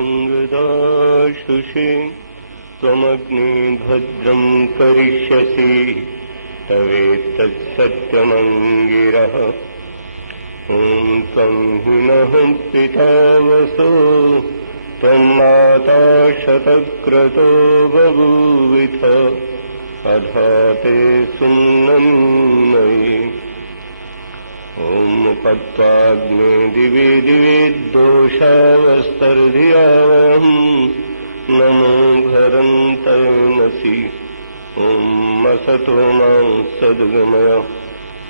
यदङ्गदाशुषे त्वमग्ने भद्रं करिष्यसि तवेत्तत्सत्यमङ्गिरः। ॐ त्वं हि नः पितावसो त्वं माता शतक्रतो बभूविथ अधा ते सुन्नन्नये। ॐ पत्वाग्ने दिवे दिवे दोषावस्तर्धियावहम् नमो भरन्तर्नसि। ॐ असतो मां सद्गमय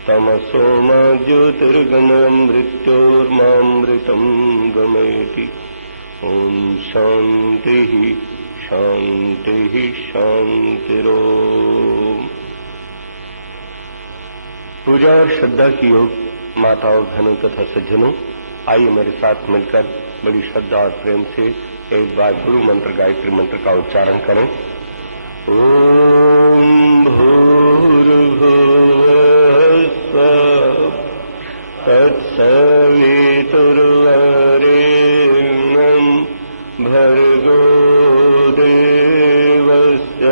तमसो मा ज्योतिर्गमय मृत्योर्मामृतं गमयति। ॐ शान्तिः शान्तिः शान्तिरोम। पूजा और श्रद्धा की योग माताओं, बहनों तथा सज्जनों, आइए मेरे साथ मिलकर बड़ी श्रद्धा और प्रेम से एक बार गुरु मंत्र गायत्री मंत्र का उच्चारण करें। ओम भूर्भुवः स्वः तत्सवितुर्वरेण्यं भर्गो देवस्य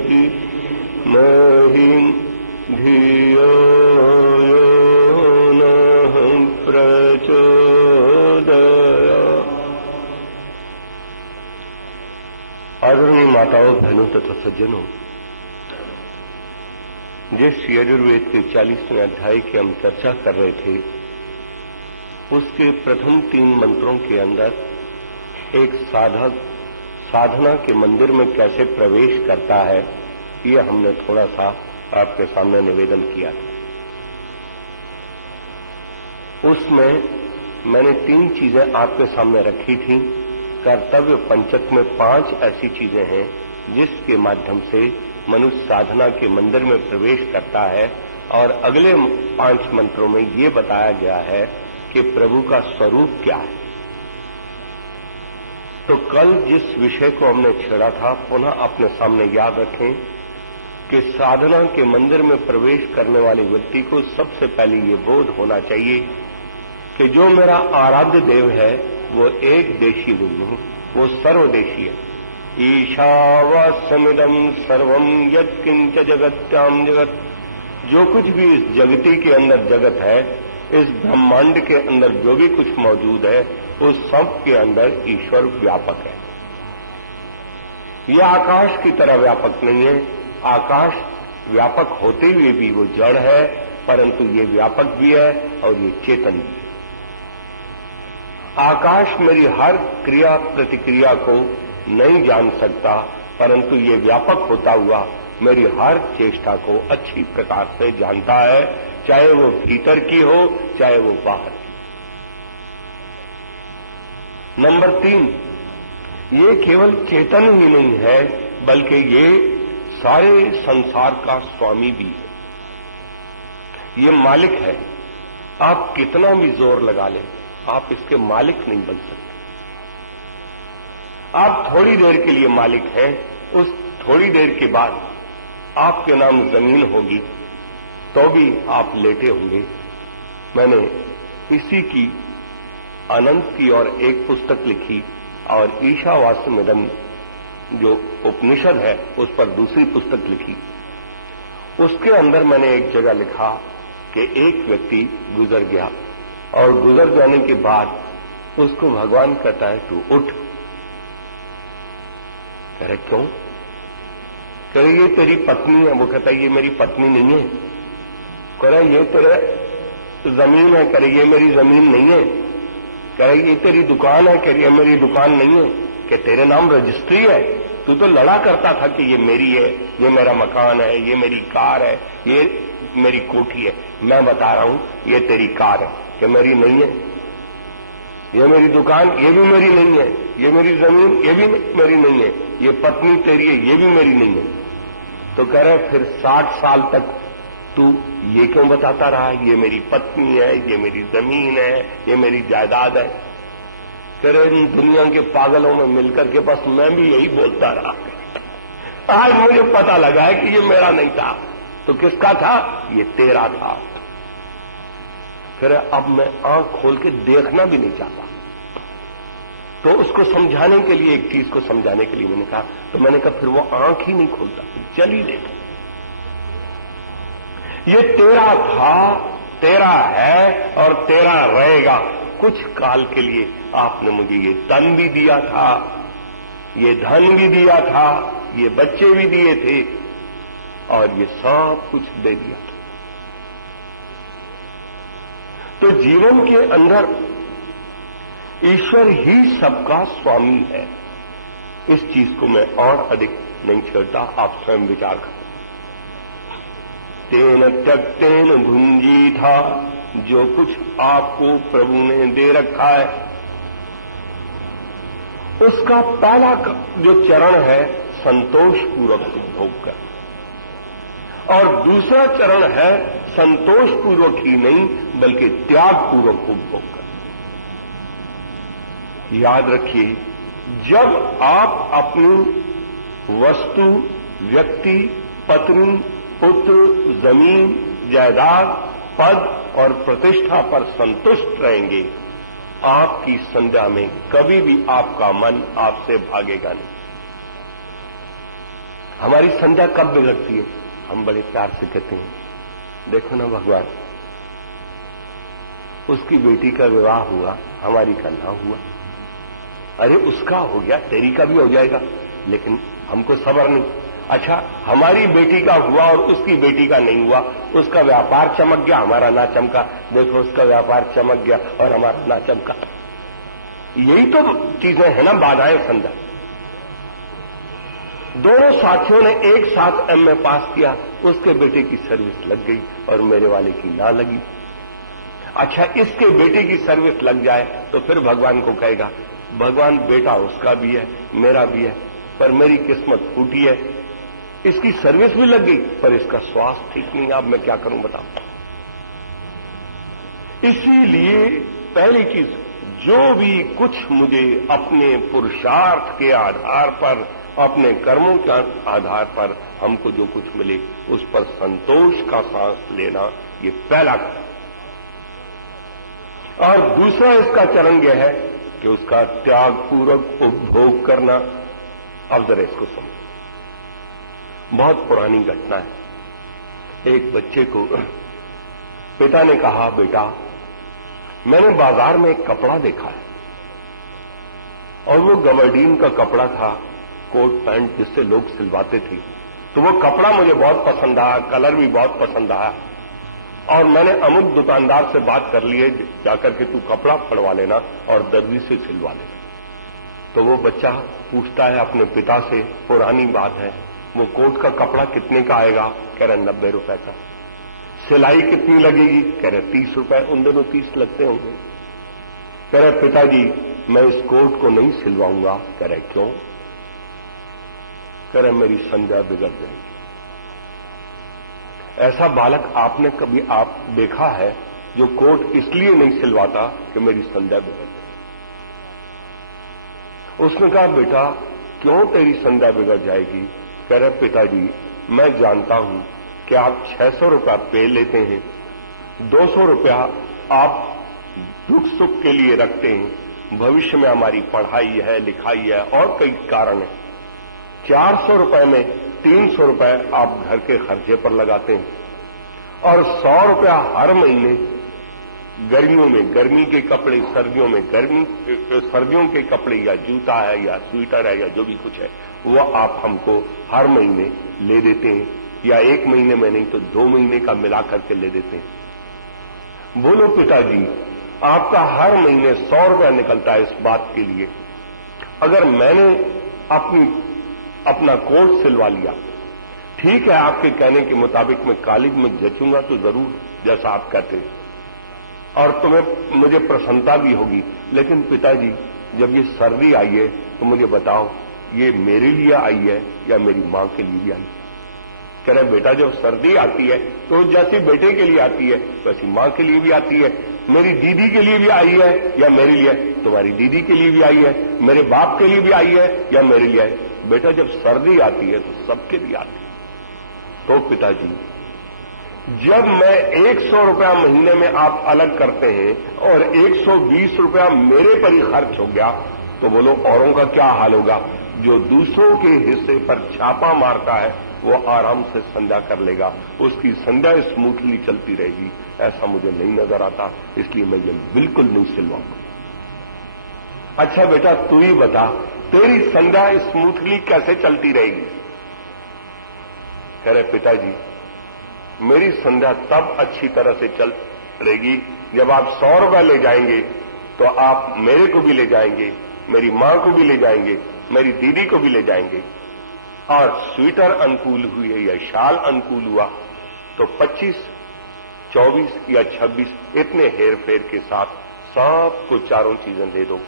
धीमहि धियो आदरणीय माताओं, बहनों तथा सज्जनों, जिस यजुर्वेद के 40वें अध्याय की हम चर्चा कर रहे थे, उसके प्रथम 3 मंत्रों के अंदर एक साधक साधना के मंदिर में कैसे प्रवेश करता है, यह हमने थोड़ा सा आपके सामने निवेदन किया था। उसमें मैंने 3 चीजें आपके सामने रखी थी। कर्तव्य पंचक में 5 ऐसी चीजें हैं जिसके माध्यम से मनुष्य साधना के मंदिर में प्रवेश करता है, और अगले 5 मंत्रों में ये बताया गया है कि प्रभु का स्वरूप क्या है। तो कल जिस विषय को हमने छेड़ा था, पुनः अपने सामने याद रखें कि साधना के मंदिर में प्रवेश करने वाले व्यक्ति को सबसे पहले ये बोध होना चाहिए कि जो मेरा आराध्य देव है वो एक देशी नहीं है, वो सर्वदेशी है। ईशावास्यमिदं सर्वं यत्किंच जगत्याम जगत, जो कुछ भी इस जगती के अंदर जगत है, इस ब्रह्मांड के अंदर जो भी कुछ मौजूद है, उस सब के अंदर ईश्वर व्यापक है। यह आकाश की तरह व्यापक नहीं है। आकाश व्यापक होते हुए भी वो जड़ है, परंतु ये व्यापक भी है और ये चेतन भी है। आकाश मेरी हर क्रिया प्रतिक्रिया को नहीं जान सकता, परंतु ये व्यापक होता हुआ मेरी हर चेष्टा को अच्छी प्रकार से जानता है, चाहे वो भीतर की हो चाहे वो बाहर की। नंबर 3, ये केवल चेतन ही नहीं है, बल्कि ये सारे संसार का स्वामी भी है। ये मालिक है। आप कितना भी जोर लगा लें, आप इसके मालिक नहीं बन सकते। आप थोड़ी देर के लिए मालिक हैं, उस थोड़ी देर के बाद आपके नाम जमीन होगी तो भी आप लेटे होंगे। मैंने इसी की अनंत की और एक पुस्तक लिखी, और ईशावास्यमिदं जो उपनिषद है उस पर दूसरी पुस्तक लिखी। उसके अंदर मैंने एक जगह लिखा कि एक व्यक्ति गुजर गया, और गुजर जाने के बाद उसको भगवान कहता है तू उठ। कह रहे क्यों? कह रहे ये तेरी पत्नी है। वो कहता है ये मेरी पत्नी नहीं है। कह रहे ये तेरे जमीन है। कह रहे ये मेरी जमीन नहीं है। कह रहे ये तेरी दुकान है। कह रही ये मेरी दुकान नहीं है। कि तेरे नाम रजिस्ट्री है, तू तो लड़ा करता था कि ये मेरी है, ये मेरा मकान है, ये मेरी कार है, ये मेरी कोठी है। मैं बता रहा हूं ये तेरी कार है कि मेरी नहीं है। ये मेरी दुकान, ये भी मेरी नहीं है। ये मेरी जमीन, ये भी मेरी नहीं है। ये पत्नी तेरी है, ये भी मेरी नहीं है। तो कह रहे फिर 60 साल तक तू ये क्यों बताता रहा ये मेरी पत्नी है, ये मेरी जमीन है, ये मेरी जायदाद है। कह रहे दुनिया के पागलों में मिलकर के बस मैं भी यही बोलता रहा। आज मुझे पता लगा है कि ये मेरा नहीं था। तो किसका था? ये तेरा था। फिर अब मैं आंख खोल के देखना भी नहीं चाहता। तो उसको समझाने के लिए, एक चीज को समझाने के लिए मैंने कहा, तो मैंने कहा फिर वो आंख ही नहीं खोलता, चल ही लेता। ये तेरा था, तेरा है और तेरा रहेगा। कुछ काल के लिए आपने मुझे ये तन भी दिया था, ये धन भी दिया था, ये बच्चे भी दिए थे और ये सब कुछ दे दिया था। तो जीवन के अंदर ईश्वर ही सबका स्वामी है। इस चीज को मैं और अधिक नहीं छेड़ता, आप स्वयं विचार करें। तेन त्यक्तेन भुंजी था, जो कुछ आपको प्रभु ने दे रखा है उसका पहला जो चरण है संतोष पूर्वक उपभोग कर, और दूसरा चरण है संतोष पूर्वक ही नहीं बल्कि त्याग पूर्वक उपभोग कर। याद रखिए, जब आप अपनी वस्तु, व्यक्ति, पत्नी, पुत्र, जमीन, जायदाद, पद और प्रतिष्ठा पर संतुष्ट रहेंगे, आपकी संध्या में कभी भी आपका मन आपसे भागेगा नहीं। हमारी संध्या कब बिगड़ती है? हम बड़े प्यार से कहते हैं, देखो ना भगवान, उसकी बेटी का विवाह हुआ, हमारी का ना हुआ। अरे उसका हो गया, तेरी का भी हो जाएगा, लेकिन हमको सब्र नहीं। अच्छा, हमारी बेटी का हुआ और उसकी बेटी का नहीं हुआ, उसका व्यापार चमक गया, हमारा ना चमका। देखो उसका व्यापार चमक गया और हमारा ना चमका। यही तो चीजें हैं ना, बाधाएं संध्या। दोनों साथियों ने एक साथ एमए पास किया, उसके बेटे की सर्विस लग गई और मेरे वाले की ना लगी। अच्छा, इसके बेटे की सर्विस लग जाए तो फिर भगवान को कहेगा, भगवान बेटा उसका भी है, मेरा भी है, पर मेरी किस्मत फूटी है, इसकी सर्विस भी लग गई पर इसका स्वास्थ्य ठीक नहीं, अब मैं क्या करूं बताओ। इसीलिए पहली चीज, जो भी कुछ मुझे अपने पुरुषार्थ के आधार पर, अपने कर्मों के आधार पर हमको जो कुछ मिले उस पर संतोष का सांस लेना, ये पहला। और दूसरा इसका चरण यह है कि उसका त्याग पूर्वक उपभोग करना। अब जरा इसको समझो, बहुत पुरानी घटना है। एक बच्चे को पिता ने कहा, बेटा मैंने बाजार में एक कपड़ा देखा है और वो गबर्डीन का कपड़ा था, कोट पैंट जिससे लोग सिलवाते थे। तो वो कपड़ा मुझे बहुत पसंद आया, कलर भी बहुत पसंद आया और मैंने अमुक दुकानदार से बात कर ली है, जाकर के तू कपड़ा पड़वा लेना और दर्जी से सिलवा लेना। तो वो बच्चा पूछता है अपने पिता से, पुरानी बात है, वो कोट का कपड़ा कितने का आएगा? कह रहे 90 रुपए का। सिलाई कितनी लगेगी? कह रहे 30 रुपए। उन दोनों 30 लगते होंगे। कह रहे पिताजी मैं इस कोट को नहीं सिलवाऊंगा। कह रहे क्यों? कह रहे मेरी संध्या बिगड़ जाएगी। ऐसा बालक आपने कभी आप देखा है जो कोट इसलिए नहीं सिलवाता कि मेरी संध्या बिगड़ जाए? उसने कहा बेटा क्यों तेरी संध्या बिगड़ जाएगी? कह रहे पिताजी मैं जानता हूं कि आप 600 रुपया पे लेते हैं, 200 रुपया आप दुख सुख के लिए रखते हैं, भविष्य में हमारी पढ़ाई है, लिखाई है और कई कारण है। 400 रुपए में 300 रुपए आप घर के खर्चे पर लगाते हैं और 100 रुपया हर महीने गर्मियों में गर्मी के कपड़े, सर्दियों में सर्दियों के कपड़े या जूता है या स्वेटर है या जो भी कुछ है वो आप हमको हर महीने ले देते हैं, या 1 महीने में नहीं तो 2 महीने का मिला करके ले देते हैं। बोलो पिताजी आपका हर महीने 100 रुपया निकलता है इस बात के लिए, अगर मैंने अपना कोट सिलवा लिया, ठीक है आपके कहने के मुताबिक मैं कॉलेज में जचूंगा तो जरूर जैसा आप कहते हैं और तुम्हें मुझे प्रसन्नता भी होगी, लेकिन पिताजी जब ये सर्दी आई है तो मुझे बताओ ये मेरे लिए आई है या मेरी मां के लिए आई? कह रहे बेटा जब सर्दी आती है तो जैसी बेटे के लिए आती है वैसी मां के लिए भी आती है। मेरी दीदी के लिए भी आई है या मेरे लिए? तुम्हारी दीदी के लिए भी आई है। मेरे बाप के लिए भी आई है या मेरे लिए आई? बेटा जब सर्दी आती है तो सबके लिए आती है। तो पिताजी जब मैं 100 रुपया महीने में आप अलग करते हैं और 120 रुपया मेरे पर ही खर्च हो गया, तो बोलो औरों का क्या हाल होगा? जो दूसरों के हिस्से पर छापा मारता है वो आराम से संध्या कर लेगा, उसकी संध्या स्मूथली चलती रहेगी। ऐसा मुझे नहीं नजर आता, इसलिए मैं ये बिल्कुल नहीं सिलवाऊंगा। अच्छा बेटा तू ही बता, तेरी संध्या स्मूथली कैसे चलती रहेगी? कह रहे पिताजी मेरी संध्या तब अच्छी तरह से चल रहेगी जब आप 100 रुपये ले जाएंगे तो आप मेरे को भी ले जाएंगे, मेरी मां को भी ले जाएंगे, मेरी दीदी को भी ले जाएंगे, और स्वेटर अनुकूल हुई है या शाल अनुकूल हुआ तो 25, 24 या 26 इतने हेर फेर के साथ सबको चारों चीजें दे दो,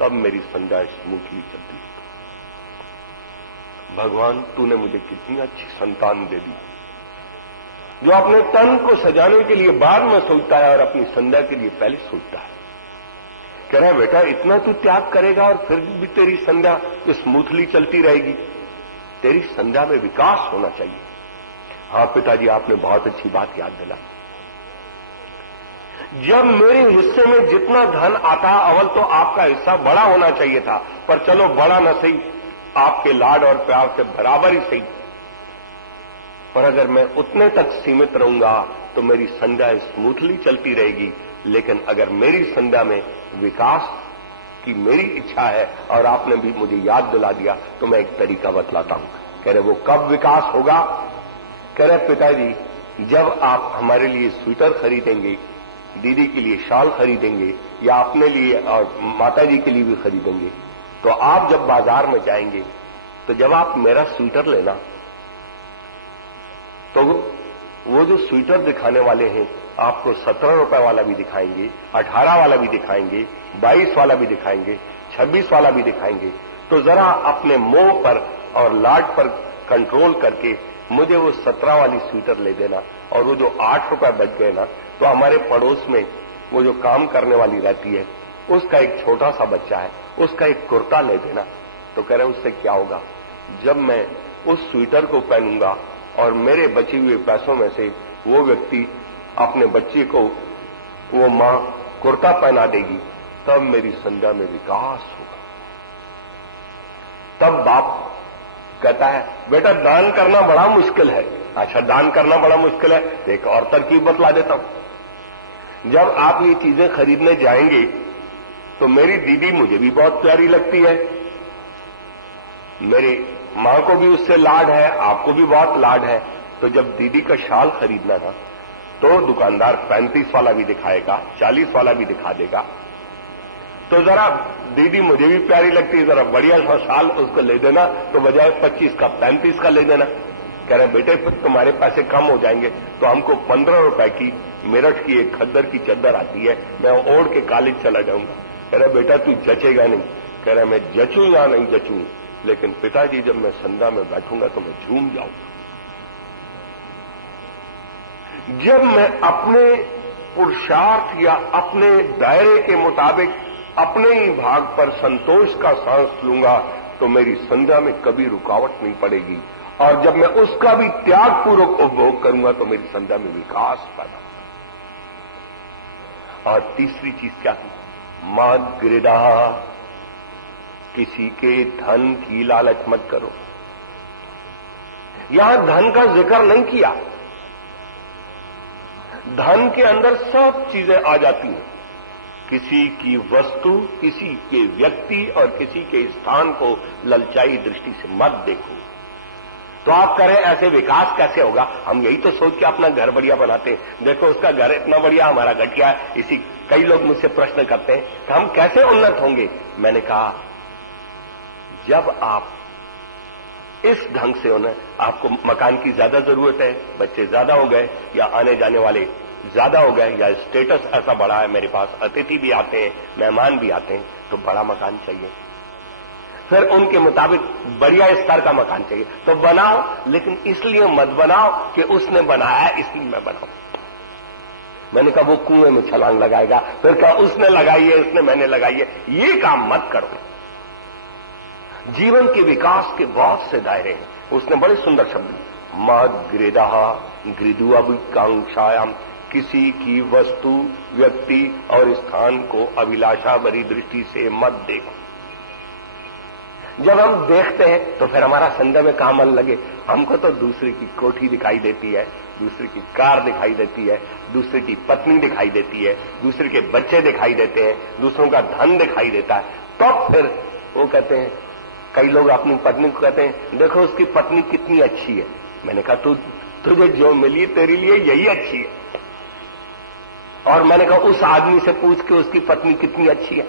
तब मेरी संध्या स्मूथली चलती है। भगवान तूने मुझे कितनी अच्छी संतान दे दी, जो अपने तन को सजाने के लिए बाद में सोचता है और अपनी संध्या के लिए पहले सोचता है। कह रहा है बेटा इतना तू त्याग करेगा और फिर भी तेरी संध्या स्मूथली चलती रहेगी, तेरी संध्या में विकास होना चाहिए। हाँ पिताजी आपने बहुत अच्छी बात याद दिलाई। जब मेरे हिस्से में जितना धन आता अवल तो आपका हिस्सा बड़ा होना चाहिए था, पर चलो बड़ा न सही, आपके लाड और प्यार से बराबर ही सही, पर अगर मैं उतने तक सीमित रहूंगा तो मेरी संध्या स्मूथली चलती रहेगी। लेकिन अगर मेरी संध्या में विकास की मेरी इच्छा है और आपने भी मुझे याद दिला दिया तो मैं एक तरीका बतलाता हूं। कह रहे वो कब विकास होगा? कह रहे पिताजी जब आप हमारे लिए स्वेटर खरीदेंगे, दीदी के लिए शाल खरीदेंगे या अपने लिए और माता जी के लिए भी खरीदेंगे, तो आप जब बाजार में जाएंगे तो जब आप मेरा स्वेटर लेना तो वो जो स्वेटर दिखाने वाले हैं आपको 17 रुपए वाला भी दिखाएंगे, 18 वाला भी दिखाएंगे, 22 वाला भी दिखाएंगे, 26 वाला भी दिखाएंगे। तो जरा अपने मोह पर और लाड पर कंट्रोल करके मुझे वो 17 वाली स्वेटर ले देना, और वो जो 8 रुपए बच गए ना, तो हमारे पड़ोस में वो जो काम करने वाली रहती है उसका एक छोटा सा बच्चा है, उसका एक कुर्ता ले देना। तो कह रहे उससे क्या होगा? जब मैं उस स्वेटर को पहनूंगा और मेरे बचे हुए पैसों में से वो व्यक्ति अपने बच्चे को वो मां कुर्ता पहना देगी, तब मेरी संध्या में विकास होगा। तब बाप कहता है बेटा दान करना बड़ा मुश्किल है। अच्छा दान करना बड़ा मुश्किल है, एक और तरकीब बतला देता हूं। जब आप ये चीजें खरीदने जाएंगे तो मेरी दीदी मुझे भी बहुत प्यारी लगती है, मेरी मां को भी उससे लाड है, आपको भी बहुत लाड है। तो जब दीदी का शाल खरीदना था तो दुकानदार 35 वाला भी दिखाएगा, 40 वाला भी दिखा देगा। तो जरा दीदी मुझे भी प्यारी लगती है, जरा बढ़िया सा शाल उसको ले देना, तो बजाय 25 का 35 का ले देना। कह रहे बेटे फिर तुम्हारे पैसे कम हो जाएंगे, तो हमको 15 रुपए की मेरठ की एक खद्दर की चद्दर आती है, मैं ओढ़ के कॉलेज चला जाऊंगा। कह रहे बेटा तू जचेगा नहीं। कह रहे मैं जचूं या नहीं जचूं, लेकिन पिताजी जब मैं संध्या में बैठूंगा तो मैं झूम जाऊंगा। जब मैं अपने पुरुषार्थ या अपने दायरे के मुताबिक अपने ही भाग पर संतोष का सांस लूंगा तो मेरी संध्या में कभी रुकावट नहीं पड़ेगी, और जब मैं उसका भी त्यागपूर्वक उपभोग करूंगा तो मेरी संध्या में विकास पैदा होगा। और तीसरी चीज क्या थी? मां गिरदा, किसी के धन की लालच मत करो। यहां धन का जिक्र नहीं किया, धन के अंदर सब चीजें आ जाती हैं। किसी की वस्तु, किसी के व्यक्ति और किसी के स्थान को ललचाई दृष्टि से मत देखो। तो आप करें ऐसे विकास कैसे होगा? हम यही तो सोच के अपना घर बढ़िया बनाते हैं, देखो उसका घर इतना बढ़िया, हमारा घटिया है। इसी कई लोग मुझसे प्रश्न करते हैं कि हम कैसे उन्नत होंगे। मैंने कहा जब आप इस ढंग से होना, आपको मकान की ज्यादा जरूरत है, बच्चे ज्यादा हो गए या आने जाने वाले ज्यादा हो गए या स्टेटस ऐसा बढ़ा है, मेरे पास अतिथि भी आते हैं, मेहमान भी आते हैं, तो बड़ा मकान चाहिए, फिर उनके मुताबिक बढ़िया स्तर का मकान चाहिए। तो बनाओ, लेकिन इसलिए मत बनाओ कि उसने बनाया इसलिए मैं बनाऊं। मैंने कहा वो कुएं में छलांग लगाएगा, फिर कहा उसने लगाई है, उसने मैंने लगाई है, ये काम मत करो। जीवन के विकास के बहुत से दायरे हैं। उसने बड़े सुंदर शब्द मद गृदः गृदु अभिकांक्षायाम, किसी की वस्तु, व्यक्ति और स्थान को अभिलाषा भरी दृष्टि से मत देखो। जब हम देखते हैं तो फिर हमारा संदेह में कहां मन लगे। हमको तो दूसरे की कोठी दिखाई देती है, दूसरे की कार दिखाई देती है, दूसरे की पत्नी दिखाई देती है, दूसरे के बच्चे दिखाई देते हैं, दूसरों का धन दिखाई देता है। तो फिर वो कहते हैं, कई लोग अपनी पत्नी को कहते हैं, देखो उसकी पत्नी कितनी अच्छी है। मैंने कहा तुझे जो मिली तेरे लिए यही अच्छी है। और मैंने कहा उस आदमी से पूछ के उसकी पत्नी कितनी अच्छी है।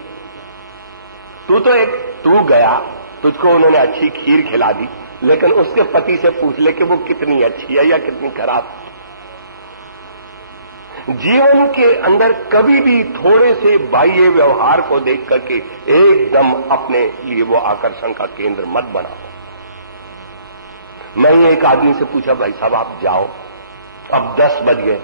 तू गया, तुझको उन्होंने अच्छी खीर खिला दी, लेकिन उसके पति से पूछ ले कि वो कितनी अच्छी है या कितनी खराब। जीवन के अंदर कभी भी थोड़े से बाह्य व्यवहार को देख करके एकदम अपने लिए वो आकर्षण का केंद्र मत बनाओ। मैंने एक आदमी से पूछा, भाई साहब आप जाओ, अब 10 बज गए।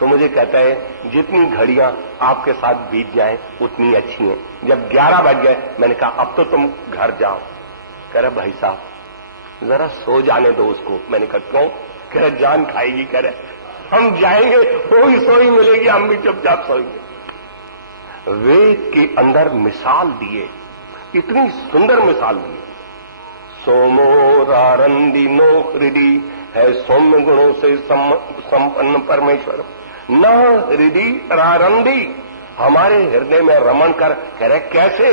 तो मुझे कहता है जितनी घड़ियां आपके साथ बीत जाएं उतनी अच्छी हैं। जब 11 बज गए मैंने कहा अब तो तुम घर जाओ। कह रहा भाई साहब जरा सो जाने दो उसको। मैंने कहा क्यों? कह रहा जान खाएगी। कह रहे हम जाएंगे वो ही सोई मिलेगी, हम भी चुपचाप सोएंगे। वेद के अंदर मिसाल दिए, इतनी सुंदर मिसाल दी। सोमोरारंदी नो हृदय है सौम्य गुणों से संपन्न परमेश्वर, न हृदय रारंदी, हमारे हृदय में रमण कर। कह रहे कैसे?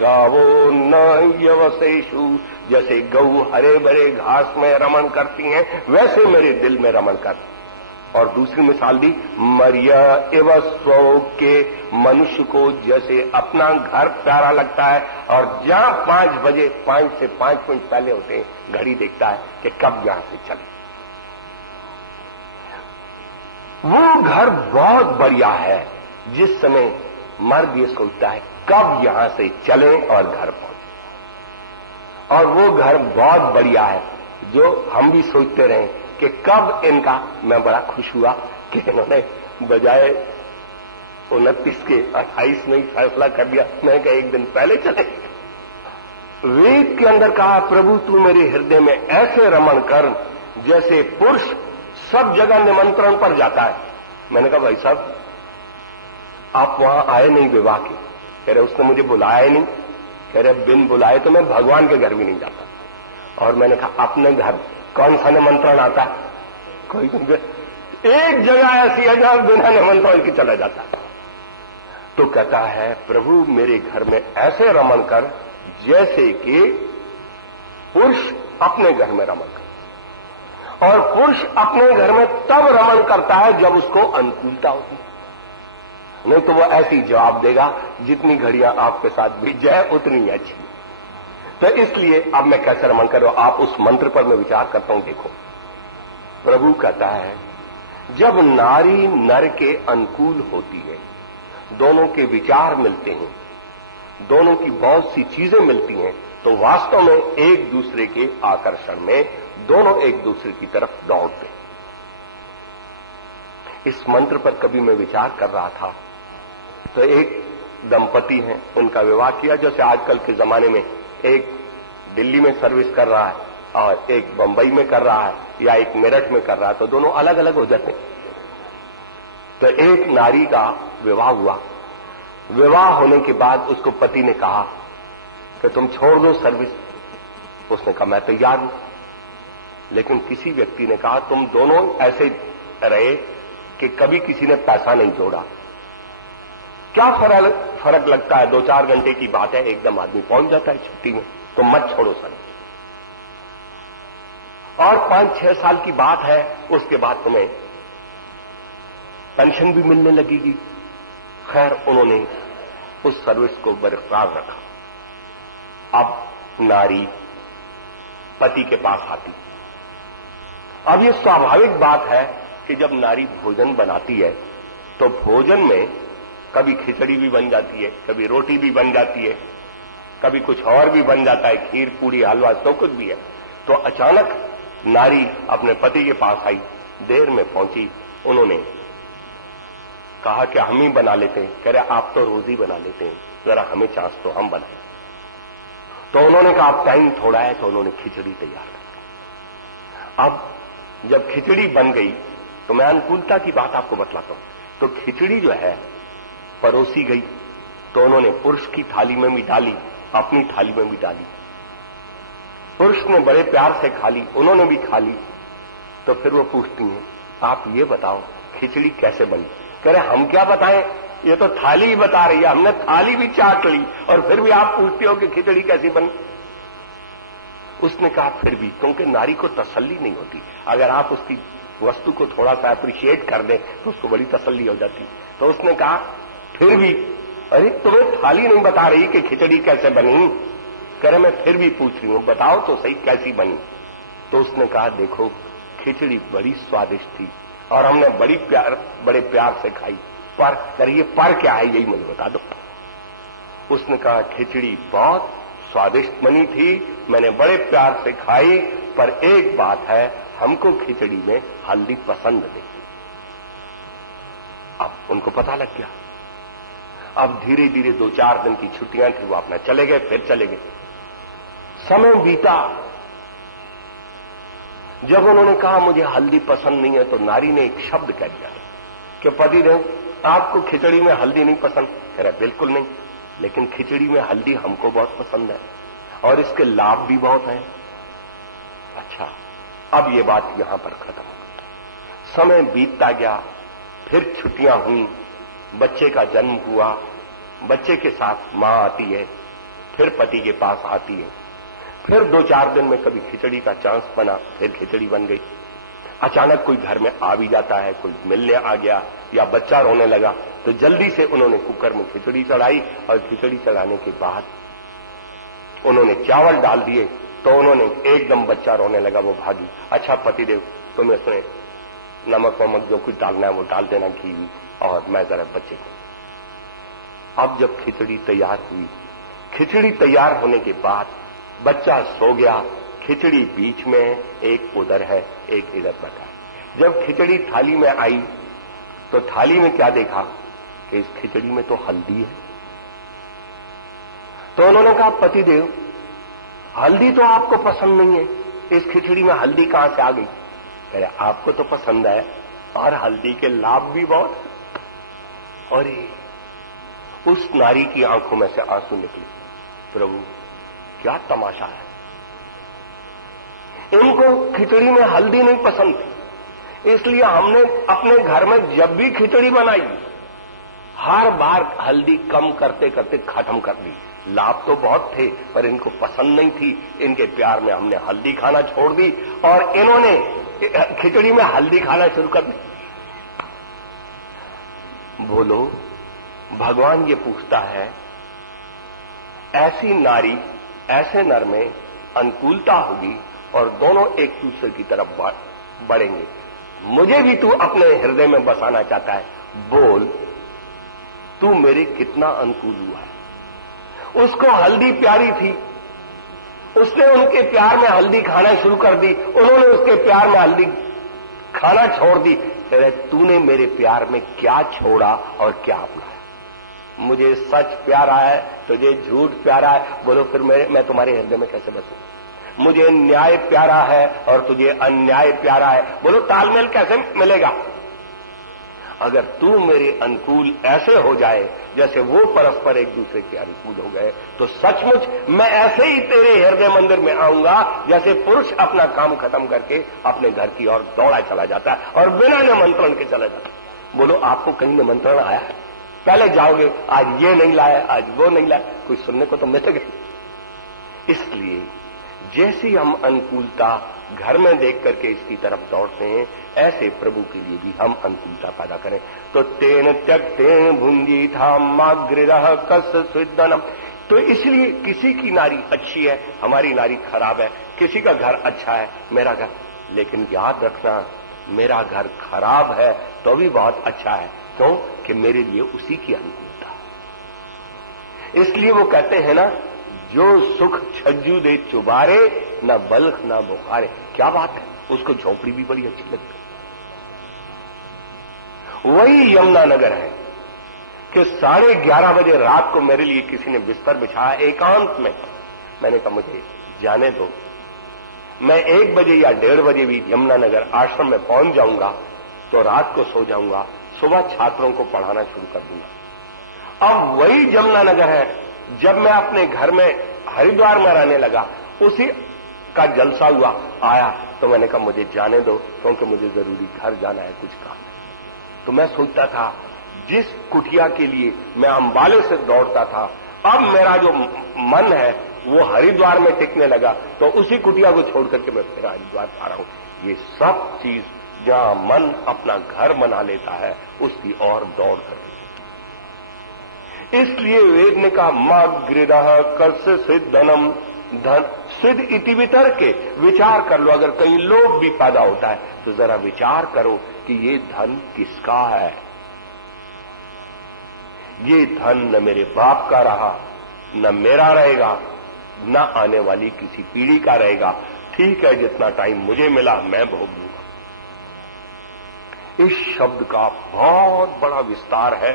गावो न यवसेषु, जैसे गऊ हरे भरे घास में रमण करती हैं वैसे मेरे दिल में रमण कर। और दूसरी मिसाल दी, मर्या एवं स्व के, मनुष्य को जैसे अपना घर प्यारा लगता है और जहां 5 बजे 5 से 5 मिनट पहले होते हैं घड़ी देखता है कि कब यहां से चले। वो घर बहुत बढ़िया है जिस समय मर्द ये सोचता है कब यहां से चले और घर पहुंचे। और वो घर बहुत बढ़िया है जो हम भी सोचते रहे कि कब इनका, मैं बड़ा खुश हुआ कि इन्होंने बजाय 29 के 28 में फैसला कर दिया, मैं कहा एक दिन पहले चले। वेद के अंदर कहा प्रभु तू मेरे हृदय में ऐसे रमण कर जैसे पुरुष सब जगह निमंत्रण पर जाता है। मैंने कहा भाई साहब आप वहां आए नहीं विवाह के। कह रहे उसने मुझे बुलाया ही नहीं। कह रहे बिन बुलाए तो मैं भगवान के घर भी नहीं जाता। और मैंने कहा अपने घर कौन सा निमंत्रण आता है? कोई एक जगह ऐसी है जहां बिना निमंत्रण के चला जाता है। तो कहता है प्रभु मेरे घर में ऐसे रमण कर जैसे कि पुरुष अपने घर में रमण कर। और पुरुष अपने घर में तब रमण करता है जब उसको अनुकूलता होती है, नहीं तो वो ऐसी जवाब देगा जितनी घड़ियां आपके साथ बीत जाए उतनी अच्छी। तो इसलिए अब मैं कैसे रमण करूं, आप उस मंत्र पर मैं विचार करता हूं। देखो प्रभु कहता है जब नारी नर के अनुकूल होती है, दोनों के विचार मिलते हैं, दोनों की बहुत सी चीजें मिलती हैं, तो वास्तव में एक दूसरे के आकर्षण में दोनों एक दूसरे की तरफ दौड़ते हैं। इस मंत्र पर कभी मैं विचार कर रहा था तो एक दंपति हैं, उनका विवाह किया। जैसे आजकल के जमाने में एक दिल्ली में सर्विस कर रहा है और एक बंबई में कर रहा है या एक मेरठ में कर रहा है, तो दोनों अलग अलग हो जाते हैं। तो एक नारी का विवाह हुआ। विवाह होने के बाद उसको पति ने कहा कि तुम छोड़ दो सर्विस। उसने कहा मैं तैयार हूं। लेकिन किसी व्यक्ति ने कहा तुम दोनों ऐसे रहे कि कभी किसी ने पैसा नहीं जोड़ा। क्या फर्क लगता है, 2-4 घंटे की बात है, एकदम आदमी पहुंच जाता है छुट्टी में। तो मत छोड़ो सर्विस। और 5-6 साल की बात है, उसके बाद तुम्हें पेंशन भी मिलने लगेगी। खैर उन्होंने उस सर्विस को बरकरार रखा। अब नारी पति के पास आती। अब ये स्वाभाविक बात है कि जब नारी भोजन बनाती है तो भोजन में कभी खिचड़ी भी बन जाती है, कभी रोटी भी बन जाती है, कभी कुछ और भी बन जाता है, खीर पूरी हलवा सब कुछ भी है। तो अचानक नारी अपने पति के पास आई, देर में पहुंची। उन्होंने कहा कि हम ही बना लेते हैं। कह रहे आप तो रोज ही बना लेते हैं, जरा हमें चांस तो हम बनाए। तो उन्होंने कहा आप टाइम थोड़ा है, तो उन्होंने खिचड़ी तैयार कर दी। अब जब खिचड़ी बन गई तो मैं अनुकूलता की बात आपको बतलाता हूं। तो खिचड़ी जो है परोसी गई, तो उन्होंने पुरुष की थाली में भी डाली, अपनी थाली में भी डाली। पुरुष ने बड़े प्यार से खा ली, उन्होंने भी खा ली। तो फिर वो पूछती हैं, आप ये बताओ खिचड़ी कैसे बनी? कह रहे हम क्या बताएं, ये तो थाली ही बता रही है, हमने थाली भी चाट ली और फिर भी आप पूछते हो कि खिचड़ी कैसी बनी। उसने कहा फिर भी, क्योंकि नारी को तसल्ली नहीं होती, अगर आप उसकी वस्तु को थोड़ा सा अप्रिशिएट कर दें तो उसको बड़ी तसल्ली हो जाती। तो उसने कहा फिर भी, अरे तुम्हें थाली नहीं बता रही कि खिचड़ी कैसे बनी? कह रहे मैं फिर भी पूछ रही हूं, बताओ तो सही कैसी बनी। तो उसने कहा देखो खिचड़ी बड़ी स्वादिष्ट थी और हमने बड़े प्यार से खाई, पर करिए पर क्या है यही मुझे बता दो। उसने कहा खिचड़ी बहुत स्वादिष्ट बनी थी, मैंने बड़े प्यार से खाई, पर एक बात है, हमको खिचड़ी में हल्दी पसंद नहीं। अब उनको पता लग गया। अब धीरे धीरे 2-4 दिन की छुट्टियां थी, वो अपना चले गए, फिर चले गए। समय बीता, जब उन्होंने कहा मुझे हल्दी पसंद नहीं है, तो नारी ने एक शब्द कह दिया कि पतिदेव आपको खिचड़ी में हल्दी नहीं पसंद? कह रहा बिल्कुल नहीं, लेकिन खिचड़ी में हल्दी हमको बहुत पसंद है और इसके लाभ भी बहुत हैं। अच्छा, अब ये बात यहां पर खत्म हो गई। समय बीतता गया, फिर छुट्टियां हुई, बच्चे का जन्म हुआ, बच्चे के साथ मां आती है, फिर पति के पास आती है, फिर 2-4 दिन में कभी खिचड़ी का चांस बना, फिर खिचड़ी बन गई। अचानक कोई घर में आ भी जाता है, कोई मिलने आ गया या बच्चा रोने लगा, तो जल्दी से उन्होंने कुकर में खिचड़ी चढ़ाई और खिचड़ी चढ़ाने के बाद उन्होंने चावल डाल दिए, तो उन्होंने एकदम बच्चा रोने लगा, वो भागी। अच्छा पतिदेव तुम इसमें नमक वमक जो कुछ डालना है वो डाल देना, घी भी, और मैं जरा बच्चे को। अब जब खिचड़ी तैयार हुई, खिचड़ी तैयार होने के बाद बच्चा सो गया, खिचड़ी बीच में, एक उधर है एक इधर बैठा है। जब खिचड़ी थाली में आई तो थाली में क्या देखा कि इस खिचड़ी में तो हल्दी है। तो उन्होंने कहा पतिदेव हल्दी तो आपको पसंद नहीं है, इस खिचड़ी में हल्दी कहां से आ गई? कह रहे आपको तो पसंद है और हल्दी के लाभ भी बहुत। और उस नारी की आंखों में से आंसू निकले, प्रभु क्या तमाशा है, इनको खिचड़ी में हल्दी नहीं पसंद थी, इसलिए हमने अपने घर में जब भी खिचड़ी बनाई हर बार हल्दी कम करते करते खत्म कर दी। लाभ तो बहुत थे पर इनको पसंद नहीं थी, इनके प्यार में हमने हल्दी खाना छोड़ दी और इन्होंने खिचड़ी में हल्दी खाना शुरू कर दी। बोलो भगवान ये पूछता है, ऐसी नारी ऐसे नर में अनुकूलता होगी और दोनों एक दूसरे की तरफ बढ़ेंगे। मुझे भी तू अपने हृदय में बसाना चाहता है, बोल तू मेरे कितना अनुकूल हुआ है। उसको हल्दी प्यारी थी, उसने उनके प्यार में हल्दी खाना शुरू कर दी, उन्होंने उसके प्यार में हल्दी खाना छोड़ दी। तेरे तूने मेरे प्यार में क्या छोड़ा और क्या अपनाया? मुझे सच प्यारा है, तुझे झूठ प्यारा है, बोलो फिर मैं तुम्हारे हृदय में कैसे बसूं? मुझे न्याय प्यारा है और तुझे अन्याय प्यारा है, बोलो तालमेल कैसे मिलेगा? अगर तू मेरे अनुकूल ऐसे हो जाए जैसे वो परस्पर एक दूसरे के अनुकूल हो गए, तो सचमुच मैं ऐसे ही तेरे हृदय मंदिर में आऊंगा जैसे पुरुष अपना काम खत्म करके अपने घर की ओर दौड़ा चला जाता है और बिना निमंत्रण के चला जाता है। बोलो आपको कहीं निमंत्रण आया है? पहले जाओगे, आज ये नहीं लाया, आज वो नहीं लाया, कोई सुनने को तो मिलेगा। इसलिए जैसी हम अनुकूलता घर में देख करके इसकी तरफ दौड़ते हैं, ऐसे प्रभु के लिए भी हम अनुकूलता पैदा करें। तो तेन त्यक्तेन भुंजी था मागृह कस स्विदनम। तो इसलिए किसी की नारी अच्छी है, हमारी नारी खराब है, किसी का घर अच्छा है, मेरा घर, लेकिन याद रखना मेरा घर खराब है तो भी बहुत अच्छा है, क्यों कि मेरे लिए उसी की अनुकूलता। इसलिए वो कहते हैं ना, जो सुख छज्जू दे चुबारे, न बल्ख न बुखारे। क्या बात है, उसको झोपड़ी भी बड़ी अच्छी लगती है। वही यमुनानगर है कि 11:30 बजे रात को मेरे लिए किसी ने बिस्तर बिछाया एकांत में। मैंने कहा मुझे जाने दो, मैं 1 बजे या 1:30 बजे भी यमुनानगर आश्रम में पहुंच जाऊंगा तो रात को सो जाऊंगा, सुबह छात्रों को पढ़ाना शुरू कर दूंगा। अब वही यमुनानगर है, जब मैं अपने घर में हरिद्वार में रहने लगा, उसी का जलसा हुआ, आया तो मैंने कहा मुझे जाने दो, क्योंकि मुझे जरूरी घर जाना है, कुछ काम है। तो मैं सोचता था जिस कुटिया के लिए मैं अंबाले से दौड़ता था, अब मेरा जो मन है वो हरिद्वार में टिकने लगा, तो उसी कुटिया को छोड़ करके मैं फिर हरिद्वार आ रहा हूं। ये सब चीज जहां मन अपना घर बना लेता है उसकी ओर दौड़ कर रही है। इसलिए वेद ने कहा माग्रिदः कस्य सिद्धनम, धन सिद्ध इति वितर्के, विचार कर लो। अगर कहीं लोभ भी पैदा होता है तो जरा विचार करो कि ये धन किसका है। ये धन न मेरे बाप का रहा, न मेरा रहेगा, न आने वाली किसी पीढ़ी का रहेगा। ठीक है, जितना टाइम मुझे मिला मैं भोग लूंगा। इस शब्द का बहुत बड़ा विस्तार है।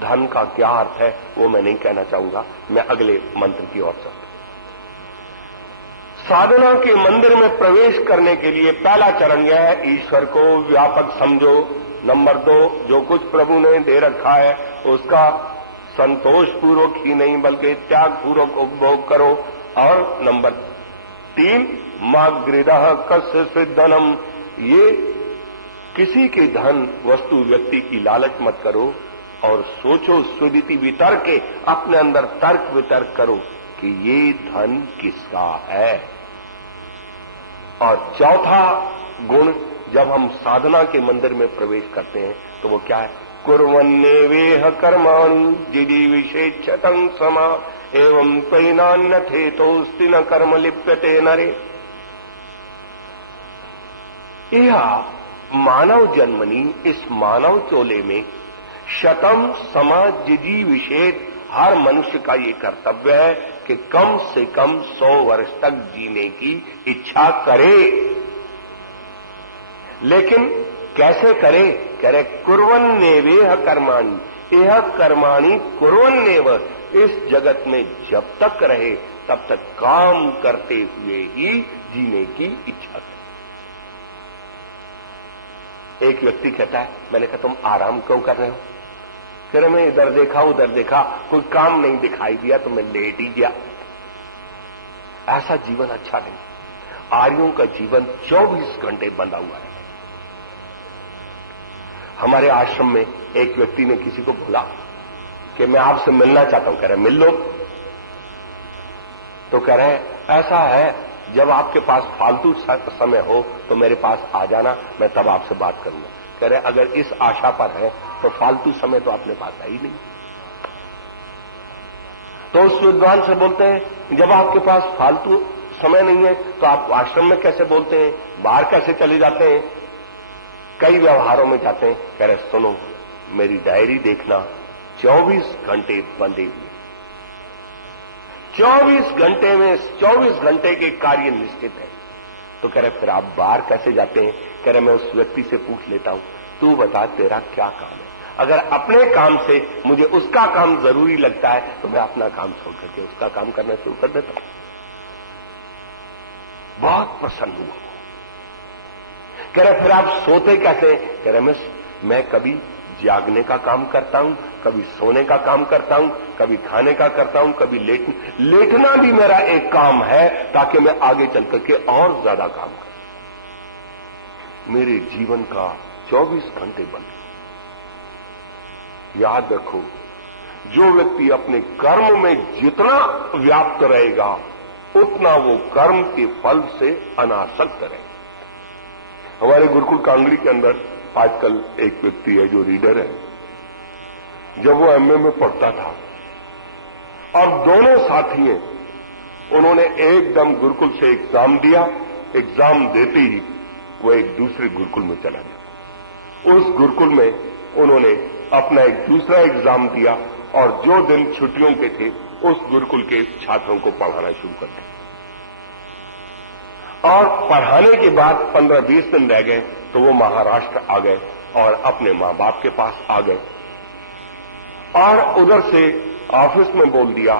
धन का क्या अर्थ है वो मैं नहीं कहना चाहूंगा, मैं अगले मंत्र की ओर चलता। साधना के मंदिर में प्रवेश करने के लिए पहला चरण यह है, ईश्वर को व्यापक समझो। नंबर 2, जो कुछ प्रभु ने दे रखा है उसका संतोष पूर्वक ही नहीं बल्कि त्याग पूर्वक उपभोग करो। और नंबर 3, माग्रिदः कस्य सिद्धनम, ये किसी के धन वस्तु व्यक्ति की लालच मत करो और सोचो सुदिति वितर्क के, अपने अंदर तर्क वितर्क करो कि ये धन किसका है। और चौथा गुण, जब हम साधना के मंदिर में प्रवेश करते हैं तो वो क्या है, कुर्वन्नेवेह कर्माणि जिजीविषेच्छतं समा एवं त्वयिनान्यथेतोऽस्ति न कर्म लिप्यते नरे। यह मानव जन्मनी, इस मानव चोले में शतम समा जिजीविषेत, हर मनुष्य का ये कर्तव्य है कि कम से कम 100 वर्ष तक जीने की इच्छा करे। लेकिन कैसे करे? कह रहे कुर्वन्नेवेह कर्माणि, यह कर्माणि कुर्वन्नेव, इस जगत में जब तक रहे तब तक काम करते हुए ही जीने की इच्छा करे। एक व्यक्ति कहता है, मैंने कहा तुम आराम क्यों कर रहे हो? कह रहे मैं इधर देखा उधर देखा, कोई काम नहीं दिखाई दिया तो मैं लेट ही गया। ऐसा जीवन अच्छा नहीं। आर्यों का जीवन 24 घंटे बंधा हुआ है। हमारे आश्रम में एक व्यक्ति ने किसी को बोला कि मैं आपसे मिलना चाहता हूं। कह रहे मिल लो। तो कह रहे ऐसा है, जब आपके पास फालतू समय हो तो मेरे पास आ जाना, मैं तब आपसे बात करूंगा। कह रहे अगर इस आशा पर है तो फालतू समय तो अपने पास है ही नहीं। तो उस विद्वान से बोलते हैं जब आपके पास फालतू समय नहीं है तो आप आश्रम में कैसे बोलते हैं, बाहर कैसे चले जाते हैं, कई व्यवहारों में जाते हैं। कह रहे सुनो, मेरी डायरी देखना, 24 घंटे बंधे हुए, 24 घंटे में 24 घंटे के कार्य निश्चित है। तो कह रहे फिर आप बाहर कैसे जाते हैं? कह रहे मैं उस व्यक्ति से पूछ लेता हूं, तू बता तेरा क्या काम है। अगर अपने काम से मुझे उसका काम जरूरी लगता है तो मैं अपना काम छोड़ करके उसका काम करना शुरू कर देता हूं। बहुत प्रसन्न हुआ। कह रहे फिर आप सोते कैसे? कह रहे मैं कभी जागने का काम करता हूं, कभी सोने का काम करता हूं, कभी खाने का करता हूं, कभी लेटना भी मेरा एक काम है ताकि मैं आगे चल करके और ज्यादा काम करूं। मेरे जीवन का 24 घंटे बंद। याद रखो, जो व्यक्ति अपने कर्म में जितना व्याप्त रहेगा उतना वो कर्म के फल से अनासक्त रहेगा। हमारे गुरुकुल कांगड़ी के अंदर आजकल एक व्यक्ति है जो रीडर है। जब वो एमए में पढ़ता था और दोनों साथी हैं, उन्होंने एकदम गुरुकुल से एग्जाम दिया। एग्जाम देते ही वो एक दूसरे गुरुकुल में चला गया। उस गुरुकुल में उन्होंने अपना एक दूसरा एग्जाम दिया और जो दिन छुट्टियों के थे उस गुरुकुल के छात्रों को पढ़ाना शुरू कर दिया। और पढ़ाने के बाद 15-20 दिन रह गए तो वो महाराष्ट्र आ गए और अपने मां बाप के पास आ गए और उधर से ऑफिस में बोल दिया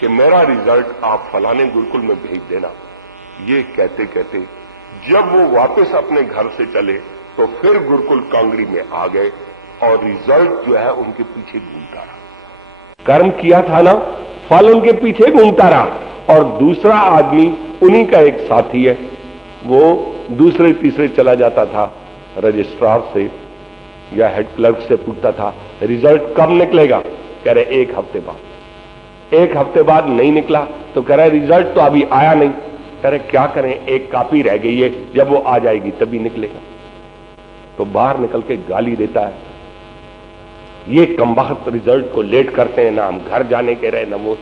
कि मेरा रिजल्ट आप फलाने गुरुकुल में भेज देना। ये कहते कहते जब वो वापस अपने घर से चले तो फिर गुरुकुल कांगड़ी में आ गए और रिजल्ट जो है उनके पीछे घूमता रहा। कर्म किया था ना, फल उनके पीछे घूमता रहा। और दूसरा आदमी उन्हीं का एक साथी है, वो दूसरे तीसरे चला जाता था, रजिस्ट्रार से या हेड क्लर्क से पूछता था रिजल्ट कब निकलेगा? कह रहे 1 हफ्ते बाद। 1 हफ्ते बाद नहीं निकला तो कह रहे रिजल्ट तो अभी आया नहीं। कह रहे क्या करें, एक कॉपी रह गई है, जब वो आ जाएगी तभी निकलेगा। तो बाहर निकल के गाली देता है, ये कमबख्त रिजल्ट को लेट करते हैं ना, हम घर जाने के रहे ना वो।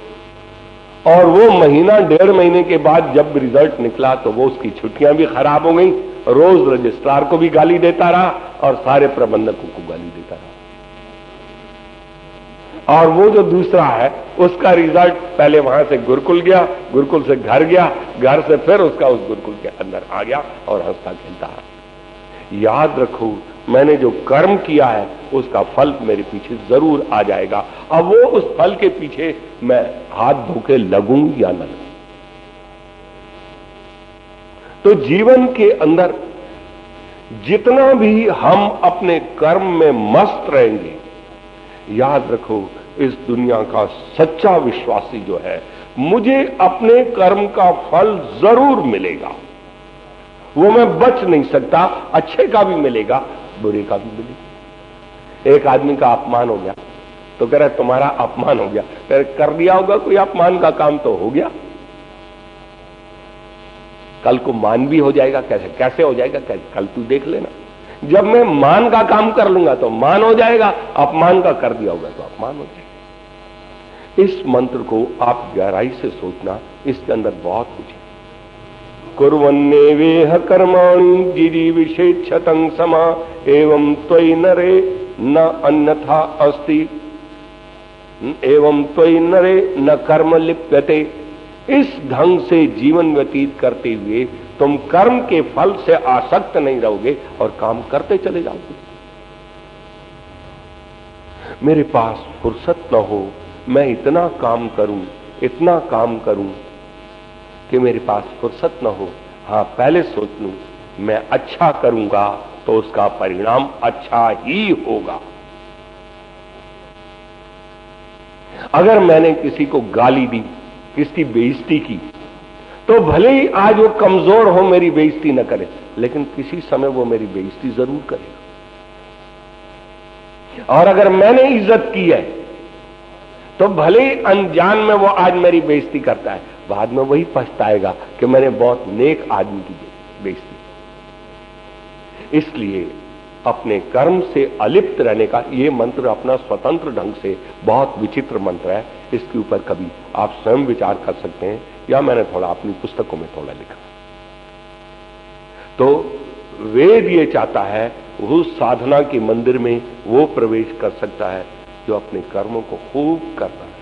और वो महीना 1.5 महीने के बाद जब रिजल्ट निकला तो वो उसकी छुट्टियां भी खराब हो गई, रोज रजिस्ट्रार को भी गाली देता रहा और सारे प्रबंधकों को गाली देता रहा। और वो जो दूसरा है उसका रिजल्ट पहले वहां से गुरुकुल गया, गुरुकुल से घर गया, घर से फिर उसका उस गुरुकुल के अंदर आ गया और हंसता खेलता है। याद रखो, मैंने जो कर्म किया है उसका फल मेरे पीछे जरूर आ जाएगा। अब वो उस फल के पीछे मैं हाथ धो के लगूं या न लगूं। तो जीवन के अंदर जितना भी हम अपने कर्म में मस्त रहेंगे, याद रखो इस दुनिया का सच्चा विश्वासी जो है, मुझे अपने कर्म का फल जरूर मिलेगा। वो मैं बच नहीं सकता, अच्छे का भी मिलेगा, बुरे का भी मिलेगा। एक आदमी का अपमान हो गया तो कह रहा तुम्हारा अपमान हो गया, कर दिया होगा कोई अपमान का काम तो हो गया, कल को मान भी हो जाएगा। कैसे कैसे हो जाएगा? कल तू देख लेना, जब मैं मान का काम कर लूंगा तो मान हो जाएगा, अपमान का कर दिया होगा तो अपमान हो जाएगा। इस मंत्र को आप गहराई से सोचना, इसके अंदर बहुत कुछ है। कुर्वन्नेवेह कर्माणि जिजीविषेच्छतं समा एवं त्वयि नरे न अन्यथा अस्ति एवं त्वयि नरे न कर्म लिप्यते। इस ढंग से जीवन व्यतीत करते हुए तुम कर्म के फल से आसक्त नहीं रहोगे और काम करते चले जाओगे। मेरे पास फुर्सत न हो, मैं इतना काम करूं कि मेरे पास फुर्सत न हो। हां, पहले सोच लूं मैं अच्छा करूंगा तो उसका परिणाम अच्छा ही होगा। अगर मैंने किसी को गाली दी, किसकी बेइज्जती की, तो भले ही आज वो कमजोर हो, मेरी बेइज्जती न करे, लेकिन किसी समय वो मेरी बेइज्जती जरूर करेगा। और अगर मैंने इज्जत की है तो भले ही अनजान में वो आज मेरी बेइज्जती करता है, बाद में वही पछताएगा कि मैंने बहुत नेक आदमी की बेइज्जती। इसलिए अपने कर्म से अलिप्त रहने का ये मंत्र अपना स्वतंत्र ढंग से बहुत विचित्र मंत्र है। इसके ऊपर कभी आप स्वयं विचार कर सकते हैं, या मैंने थोड़ा अपनी पुस्तकों में थोड़ा लिखा। तो वेद ये चाहता है उस साधना के मंदिर में वो प्रवेश कर सकता है जो अपने कर्मों को खूब करता है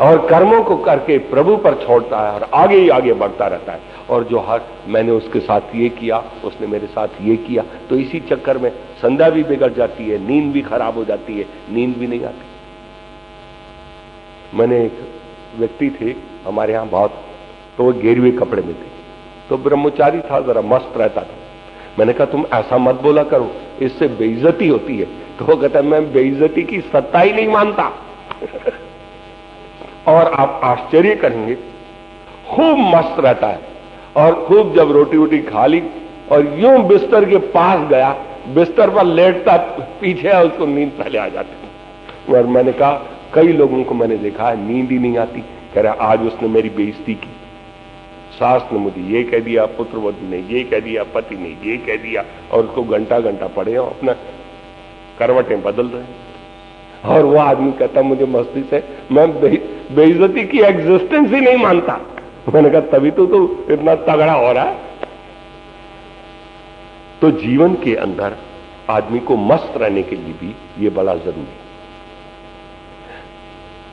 और कर्मों को करके प्रभु पर छोड़ता है और आगे ही आगे बढ़ता रहता है। और जो हर मैंने उसके साथ ये किया, उसने मेरे साथ ये किया, तो इसी चक्कर में संध्या भी बिगड़ जाती है, नींद भी खराब हो जाती है, नींद भी नहीं आती। मैंने एक व्यक्ति थे हमारे यहां बहुत, तो वो गेरुए कपड़े में थे, तो ब्रह्मचारी था, जरा मस्त रहता था। मैंने कहा तुम ऐसा मत बोला करो, इससे बेइज्जती होती है। तो वो कहता मैं बेइज्जती की सत्ता ही नहीं मानता। और आप आश्चर्य करेंगे, खूब मस्त रहता है और खूब जब रोटी वोटी खा ली और यूं बिस्तर के पास गया, बिस्तर पर लेटता पीछे है, उसको नींद पहले आ जाती। और मैंने कहा कई लोगों को मैंने देखा है नींद ही नहीं आती। कह रहा आज उसने मेरी बेइज्जती की, सास ने मुझे ये कह दिया, पुत्रवधू ने ये कह दिया, पति ने ये कह दिया, और उसको घंटा घंटा पड़े हो अपना करवटें बदल रहे हैं। और वो आदमी कहता मुझे मस्ती से मैं बेइज्जती की एग्जिस्टेंस ही नहीं मानता। मैंने कहा तभी तो इतना तगड़ा हो रहा है। तो जीवन के अंदर आदमी को मस्त रहने के लिए भी ये बड़ा जरूरी है।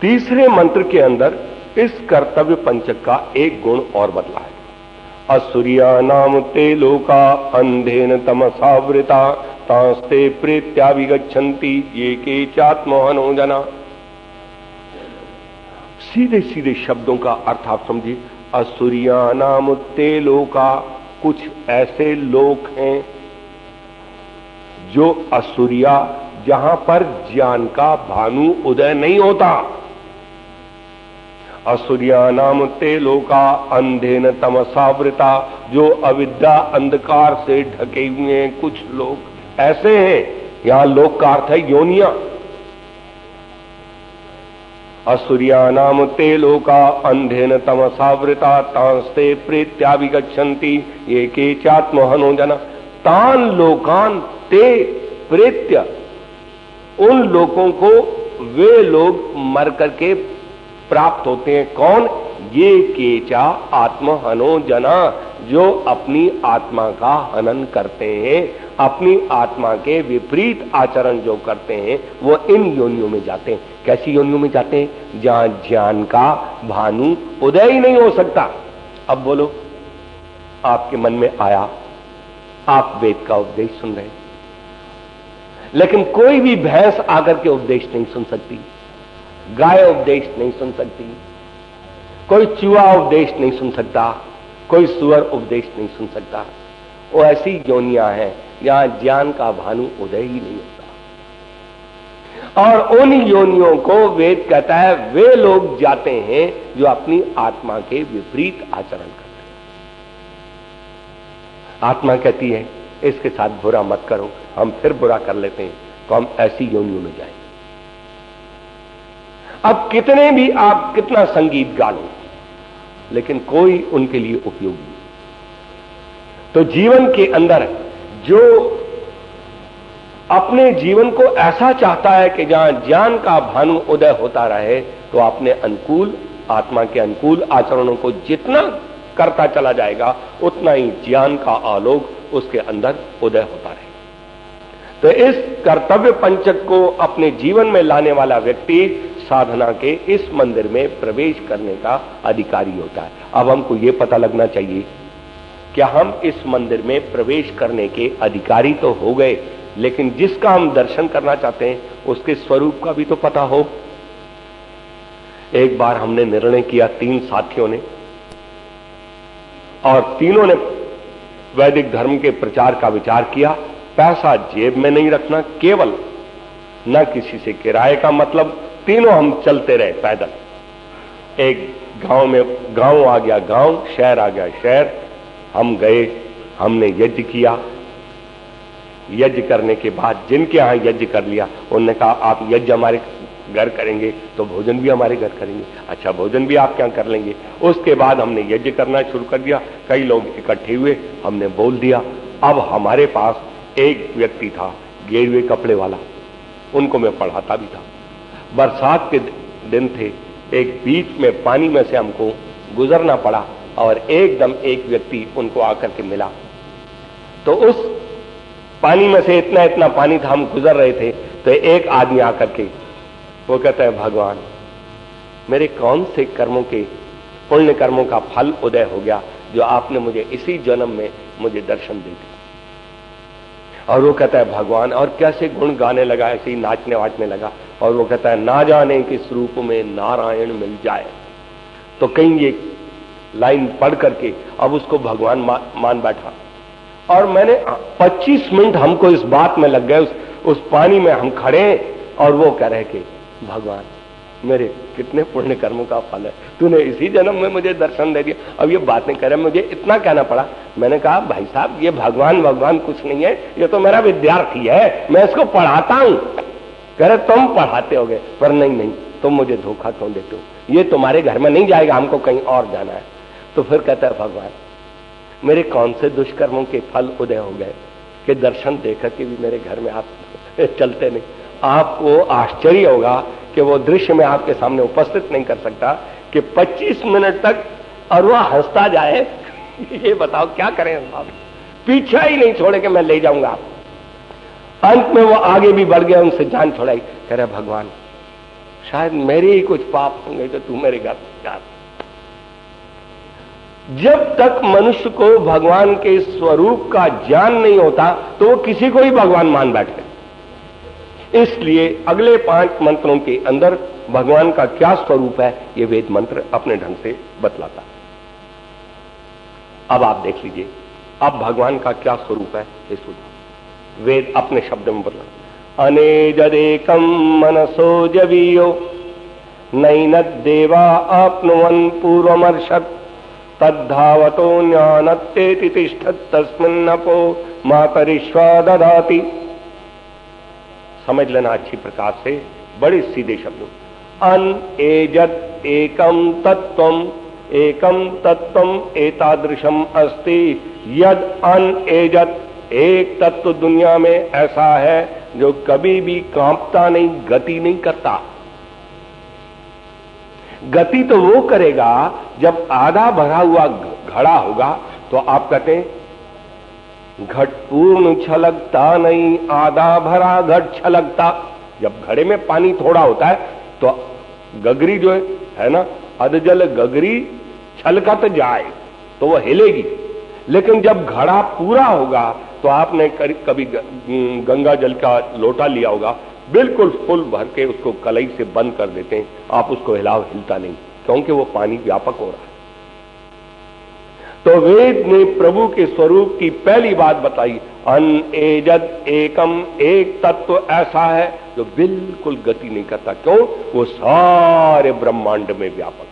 तीसरे मंत्र के अंदर इस कर्तव्य पंचक का एक गुण और बदला है। असुरिया नाम ते लोका अंधेन तमसावृता तास्ते प्रेत्याभिगच्छन्ति ये के चात्मोहनो जना। सीधे सीधे शब्दों का अर्थ आप समझिए, असुरियानामुत्ते लोका, कुछ ऐसे लोक हैं जो असुरिया, जहां पर ज्ञान का भानु उदय नहीं होता। असुरियानामुत्ते लोका अंधेन तमसावृता, जो अविद्या अंधकार से ढके हुए हैं कुछ लोग ऐसे हैं। यहां लोक का अर्थ है योनिया। असुरियानामुत्ते लोका अंधेन तमसावृता तांस्ते प्रेत्याभिगच्छन्ति ये के चात्महनो जना। तान लोकान ते प्रेत्य, उन लोगों को वे लोग मर करके प्राप्त होते हैं। कौन? ये केचा आत्महनो जना, जो अपनी आत्मा का हनन करते हैं, अपनी आत्मा के विपरीत आचरण जो करते हैं, वो इन योनियों में जाते हैं। कैसी योनियों में जाते हैं? जहां ज्ञान का भानु उदय ही नहीं हो सकता। अब बोलो, आपके मन में आया, आप वेद का उपदेश सुन रहे, लेकिन कोई भी भैंस आकर के उपदेश नहीं सुन सकती, गाय उपदेश नहीं सुन सकती, कोई चूहा उपदेश नहीं सुन सकता, कोई सुअर उपदेश नहीं सुन सकता। वो ऐसी योनियां हैं जहां ज्ञान का भानु उदय ही नहीं होता। और उन योनियों को वेद कहता है वे लोग जाते हैं जो अपनी आत्मा के विपरीत आचरण करते हैं। आत्मा कहती है इसके साथ बुरा मत करो, हम फिर बुरा कर लेते हैं, तो हम ऐसी योनियों में जाएंगे। अब कितने भी आप कितना संगीत गा लो, लेकिन कोई उनके लिए उपयोगी नहीं। तो जीवन के अंदर जो अपने जीवन को ऐसा चाहता है कि जहां ज्ञान का भानु उदय होता रहे, तो अपने अनुकूल, आत्मा के अनुकूल आचरणों को जितना करता चला जाएगा, उतना ही ज्ञान का आलोक उसके अंदर उदय होता रहेगा। तो इस कर्तव्य पंचक को अपने जीवन में लाने वाला व्यक्ति साधना के इस मंदिर में प्रवेश करने का अधिकारी होता है। अब हमको यह पता लगना चाहिए कि हम इस मंदिर में प्रवेश करने के अधिकारी तो हो गए, लेकिन जिसका हम दर्शन करना चाहते हैं उसके स्वरूप का भी तो पता हो। एक बार हमने निर्णय किया, 3 साथियों ने, और तीनों ने वैदिक धर्म के प्रचार का विचार किया। पैसा जेब में नहीं रखना, केवल न किसी से किराए का मतलब। तीनों हम चलते रहे पैदल। एक गांव में गांव आ गया गांव, शहर आ गया शहर। हम गए, हमने यज्ञ किया। यज्ञ करने के बाद जिनके यहां यज्ञ कर लिया, उन्होंने कहा आप यज्ञ हमारे घर करेंगे तो भोजन भी हमारे घर करेंगे। अच्छा, भोजन भी आप क्या कर लेंगे। उसके बाद हमने यज्ञ करना शुरू कर दिया। कई लोग इकट्ठे हुए, हमने बोल दिया। अब हमारे पास एक व्यक्ति था गेरुए कपड़े वाला, उनको मैं पढ़ाता भी था। बरसात के दिन थे, एक बीच में पानी में से हमको गुजरना पड़ा, और एकदम एक व्यक्ति उनको आकर के मिला। तो उस पानी में से इतना इतना पानी था, हम गुजर रहे थे, तो एक आदमी आकर के वो कहता है, भगवान मेरे कौन से कर्मों के, पुण्य कर्मों का फल उदय हो गया जो आपने मुझे इसी जन्म में मुझे दर्शन दे दिया। और वो कहता है भगवान, और कैसे गुण गाने लगा, ऐसे ही नाचने वाचने लगा। और वो कहता है ना जाने किस रूप में नारायण मिल जाए। तो कहीं ये लाइन पढ़ करके अब उसको भगवान मान बैठा। और मैंने 25 मिनट हमको इस बात में लग गए। उस पानी में हम खड़े, और वो कह रहे कि भगवान मेरे कितने पुण्य कर्मों का फल है, तूने इसी जन्म में मुझे दर्शन दे दिया। अब ये बातें करे, मुझे इतना कहना पड़ा। मैंने कहा भाई साहब, ये भगवान भगवान कुछ नहीं है, ये तो मेरा विद्यार्थी है, मैं इसको पढ़ाता हूं। कह रहे तुम पढ़ाते होगे, पर नहीं, तुम मुझे धोखा क्यों देते हो, ये तुम्हारे घर में नहीं जाएगा, हमको कहीं और जाना है। तो फिर कहता है भगवान मेरे कौन से दुष्कर्मों के फल उदय हो गए कि दर्शन देकर के भी मेरे घर में आप चलते नहीं। आपको आश्चर्य होगा कि वो दृश्य मैं आपके सामने उपस्थित नहीं कर सकता कि 25 मिनट तक और वह हंसता जाए। ये बताओ क्या करें साहब, पीछा ही नहीं छोड़े कि मैं ले जाऊंगा आप। अंत में वो आगे भी बढ़ गया, उनसे जान छोड़ाई। कह रहे भगवान शायद मेरे ही कुछ पाप होंगे तो तू मेरे घर जा। जब तक मनुष्य को भगवान के स्वरूप का ज्ञान नहीं होता तो वो किसी को ही भगवान मान बैठते। इसलिए अगले 5 मंत्रों के अंदर भगवान का क्या स्वरूप है, ये वेद मंत्र अपने ढंग से बतलाता है। अब आप देख लीजिए, अब भगवान का क्या स्वरूप है ये सुनिए। वेद अपने शब्द में बोला, अनेजदेकम मनसो जवीयो नैनदेवा आपनुवन् पूर्वमर्षत् तद्धावतो ज्ञानत्तेति तिष्ठत् तस्मिन्नपो मातरिश्वा ददाति। समझ लेना अच्छी प्रकार से, बड़े सीधे शब्दों। अनेजत एकम तत्वम, एकम तत्वम एतादृशम अस्ति यद अनेजत, एक तत्व दुनिया में ऐसा है जो कभी भी कांपता नहीं, गति नहीं करता। गति तो वो करेगा जब आधा भरा हुआ घड़ा होगा, तो आप कहते हैं घट पूर्ण छलकता नहीं, आधा भरा घट छलकता। जब घड़े में पानी थोड़ा होता है तो गगरी जो है ना, अधजल गगरी छलकत जाए तो वो हिलेगी, लेकिन जब घड़ा पूरा होगा तो आपने कभी गंगा जल का लोटा लिया होगा, बिल्कुल फुल भर के उसको कलई से बंद कर देते हैं, आप उसको हिलाओ, हिलता नहीं, क्योंकि वो पानी व्यापक हो रहा है। तो वेद ने प्रभु के स्वरूप की पहली बात बताई, अनेजद एकम, एक तत्व ऐसा है जो बिल्कुल गति नहीं करता। क्यों? वो सारे ब्रह्मांड में व्यापक है,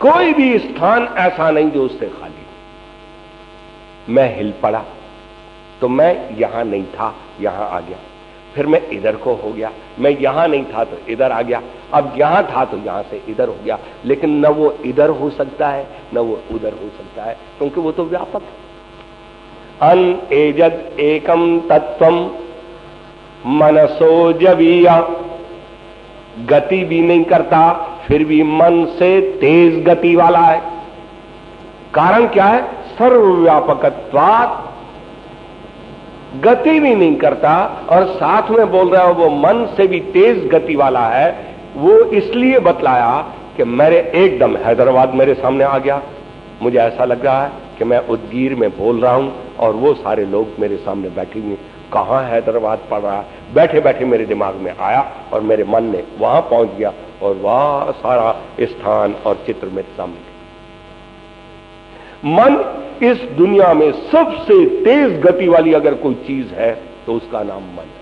कोई भी स्थान ऐसा नहीं जो उससे खाली। मैं हिल पड़ा तो मैं यहां नहीं था, यहां आ गया, फिर मैं इधर को हो गया, मैं यहां नहीं था तो इधर आ गया, अब यहां था तो यहां से इधर हो गया, लेकिन न वो इधर हो सकता है न वो उधर हो सकता है, क्योंकि वो तो व्यापक है। अनेजद एकम तत्वम मनसो जवीया, गति भी नहीं करता, फिर भी मन से तेज गति वाला है। कारण क्या है? सर्वव्यापकत्वात्, गति भी नहीं करता और साथ में बोल रहा है वो मन से भी तेज गति वाला है। वो इसलिए बतलाया कि मेरे एकदम हैदराबाद मेरे सामने आ गया, मुझे ऐसा लग रहा है कि मैं उदगीर में बोल रहा हूं और वो सारे लोग मेरे सामने बैठे हुए। कहां हैदराबाद पड़ रहा है? बैठे बैठे मेरे दिमाग में आया और मेरे मन ने वहां पहुंच गया और वह सारा स्थान और चित्र मेरे सामने। मन इस दुनिया में सबसे तेज गति वाली अगर कोई चीज है तो उसका नाम मन है।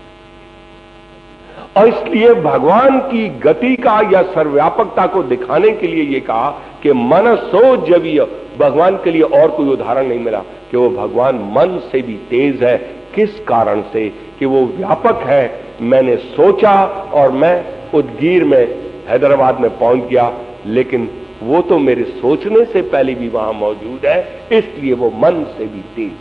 और इसलिए भगवान की गति का या सर्वव्यापकता को दिखाने के लिए ये कहा कि मनसो जवीय, भगवान के लिए और कोई उदाहरण नहीं मिला कि वो भगवान मन से भी तेज है। किस कारण से? कि वो व्यापक है। मैंने सोचा और मैं उदगीर में हैदराबाद में पहुंच गया, लेकिन वो तो मेरे सोचने से पहले भी वहां मौजूद है, इसलिए वो मन से भी तेज।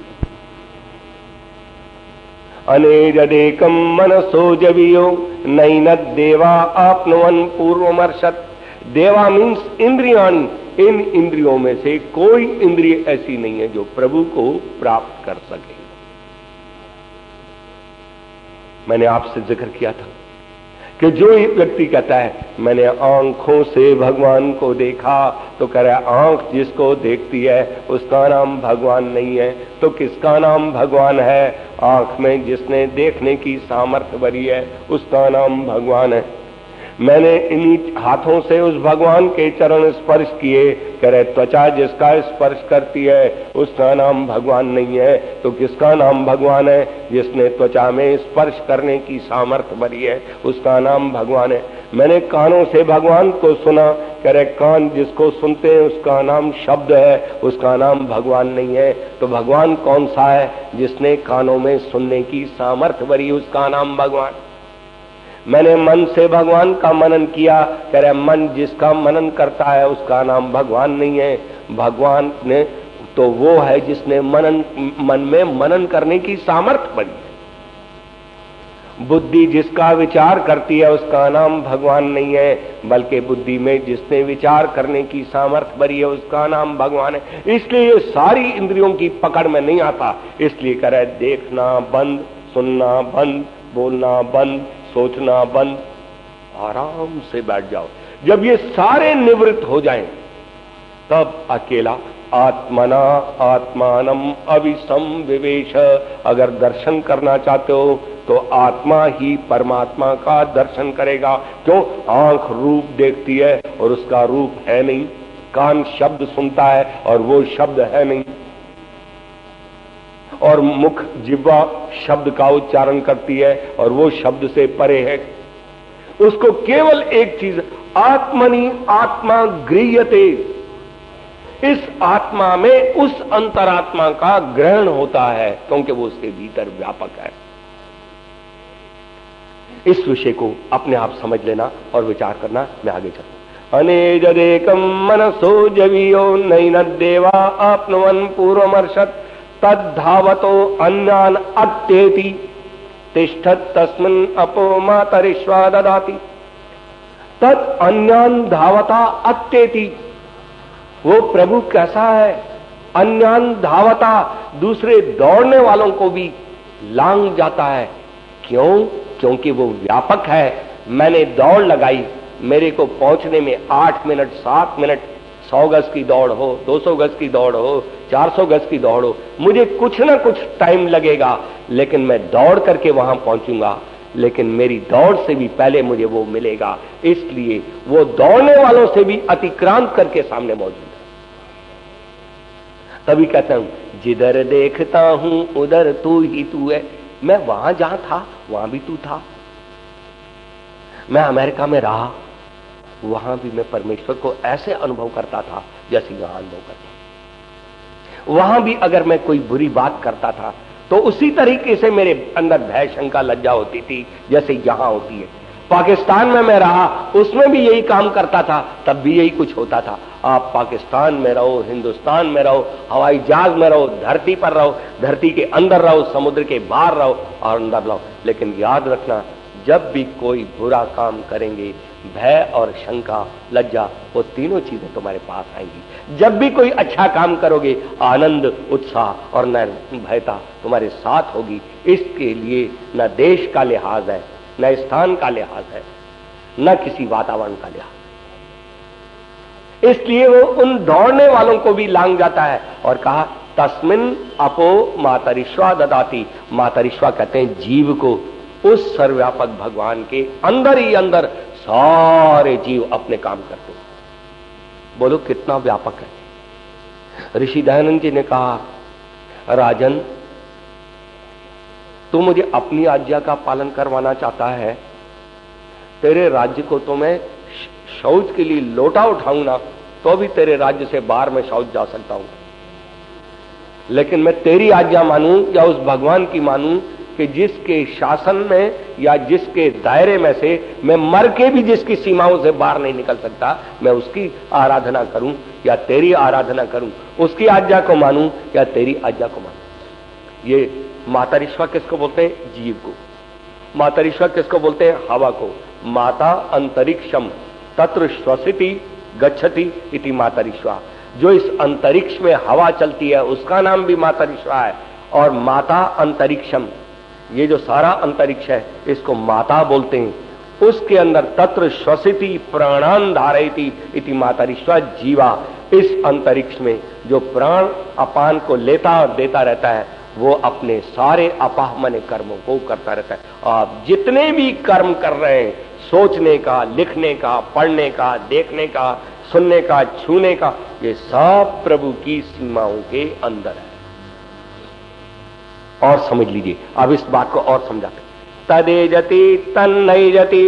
अनेजदेकम मनसो जवीयो नैनद देवा आपनुवन् पूर्वमर्षत्। देवा मीन्स इंद्रियाणि, इन इंद्रियों में से कोई इंद्रिय ऐसी नहीं है जो प्रभु को प्राप्त कर सके। मैंने आपसे जिक्र किया था कि जो एक व्यक्ति कहता है मैंने आंखों से भगवान को देखा, तो कह रहा है आंख जिसको देखती है उसका नाम भगवान नहीं है, तो किसका नाम भगवान है? आंख में जिसने देखने की सामर्थ्य भरी है उसका नाम भगवान है। मैंने इन्हीं हाथों से उस भगवान के चरण स्पर्श किए, कह रहे त्वचा जिसका स्पर्श करती है उसका नाम भगवान नहीं है, तो किसका नाम भगवान है? जिसने त्वचा में स्पर्श करने की सामर्थ्य भरी है उसका नाम भगवान है। मैंने कानों से भगवान को सुना, कह रहे कान जिसको सुनते हैं उसका नाम शब्द है, उसका नाम भगवान नहीं है, तो भगवान कौन सा है? जिसने कानों में सुनने की सामर्थ्य भरी, उसका नाम भगवान। मैंने मन से भगवान का मनन किया, कह रहे मन जिसका मनन करता है उसका नाम भगवान नहीं है। भगवान ने तो वो है जिसने मन में मनन करने की सामर्थ्य बनी है। बुद्धि जिसका विचार करती है उसका नाम भगवान नहीं है, बल्कि बुद्धि में जिसने विचार करने की सामर्थ्य भरी है उसका नाम भगवान है। इसलिए ये सारी इंद्रियों की पकड़ में नहीं आता, इसलिए कह रहे देखना बंद, सुनना बंद, बोलना बंद, सोचना बंद, आराम से बैठ जाओ। जब ये सारे निवृत्त हो जाएं तब अकेला आत्मना आत्मानम अविसम विवेश। अगर दर्शन करना चाहते हो तो आत्मा ही परमात्मा का दर्शन करेगा। क्यों? आंख रूप देखती है और उसका रूप है नहीं, कान शब्द सुनता है और वो शब्द है नहीं, और मुख जिह्वा शब्द का उच्चारण करती है और वो शब्द से परे है। उसको केवल एक चीज, आत्मनि आत्मा गृह्यते, इस आत्मा में उस अंतरात्मा का ग्रहण होता है, क्योंकि वो उसके भीतर व्यापक है। इस विषय को अपने आप समझ लेना और विचार करना। मैं आगे चलूं। अनेजदेकम मनसो जवीयो नैन देवा आपनुवन पूर्वमर्षत तद्धावतो अन्यान अत्येति तिष्ठत तस्मिन् अपो मातरिश्वा ददाति। तद अन्यान धावता अत्येति, वो प्रभु कैसा है? अन्यान धावता, दूसरे दौड़ने वालों को भी लांग जाता है। क्यों? क्योंकि वो व्यापक है। मैंने दौड़ लगाई, मेरे को पहुंचने में 8 मिनट 7 मिनट, 100 गज की दौड़ हो, 200 गज की दौड़ हो, 400 गज की दौड़ हो, मुझे कुछ ना कुछ टाइम लगेगा, लेकिन मैं दौड़ करके वहां पहुंचूंगा। लेकिन मेरी दौड़ से भी पहले मुझे वो मिलेगा, इसलिए वो दौड़ने वालों से भी अतिक्रांत करके सामने मौजूद है। तभी कहता हूं, जिधर देखता हूं उधर तू ही तू है। मैं वहां जहां था वहां भी तू था। मैं अमेरिका में रहा, वहां भी मैं परमेश्वर को ऐसे अनुभव करता था जैसे यहां अनुभव करता। वहां भी अगर मैं कोई बुरी बात करता था तो उसी तरीके से मेरे अंदर भय शंका लज्जा होती थी जैसे यहां होती है। पाकिस्तान में मैं रहा, उसमें भी यही काम करता था, तब भी यही कुछ होता था। आप पाकिस्तान में रहो, हिंदुस्तान में रहो, हवाई जहाज में रहो, धरती पर रहो, धरती के अंदर रहो, समुद्र के बाहर रहो और अंदर रहो, लेकिन याद रखना, जब भी कोई बुरा काम करेंगे, भय और शंका लज्जा, वो तीनों चीजें तुम्हारे पास आएंगी। जब भी कोई अच्छा काम करोगे, आनंद उत्साह और निर्भयता तुम्हारे साथ होगी। इसके लिए न देश का लिहाज है, न स्थान का लिहाज है, न किसी वातावरण का लिहाज। इसलिए वो उन दौड़ने वालों को भी लांग जाता है और कहा तस्मिन् अपो मातरिश्वा ददाति। मातरिश्वा कहते हैं जीव को, उस सर्वव्यापक भगवान के अंदर ही अंदर सारे जीव अपने काम करते हैं। बोलो कितना व्यापक है। ऋषि दयानंद जी ने कहा, राजन तू मुझे अपनी आज्ञा का पालन करवाना चाहता है, तेरे राज्य को तो मैं शौच के लिए लोटा उठाऊं ना, तो भी तेरे राज्य से बाहर मैं शौच जा सकता हूं। लेकिन मैं तेरी आज्ञा मानूं या उस भगवान की मानूं कि जिसके शासन में या जिसके दायरे में से मैं मर के भी जिसकी सीमाओं से बाहर नहीं निकल सकता, मैं उसकी आराधना करूं या तेरी आराधना करूं, उसकी आज्ञा को मानूं या तेरी आज्ञा को मानूं। ये मातरिश्वा किसको बोलते हैं? जीव को। मातरिश्वा किसको बोलते हैं? हवा को। माता अंतरिक्षम तत्र श्वसिति गच्छति इति मातरिश्वा। जो इस अंतरिक्ष में हवा चलती है उसका नाम भी मातरिश्वा है। और माता अंतरिक्षम, ये जो सारा अंतरिक्ष है इसको माता बोलते हैं। उसके अंदर तत्र श्वसिति प्राणान धारयति इति मातरिश्वा जीवा। इस अंतरिक्ष में जो प्राण अपान को लेता और देता रहता है वो अपने सारे अपाहमन कर्मों को करता रहता है। आप जितने भी कर्म कर रहे हैं, सोचने का, लिखने का, पढ़ने का, देखने का, सुनने का, छूने का, ये सब प्रभु की सीमाओं के अंदर है। और समझ लीजिए, अब इस बात को और समझाते, तदेजति तन्नैजति।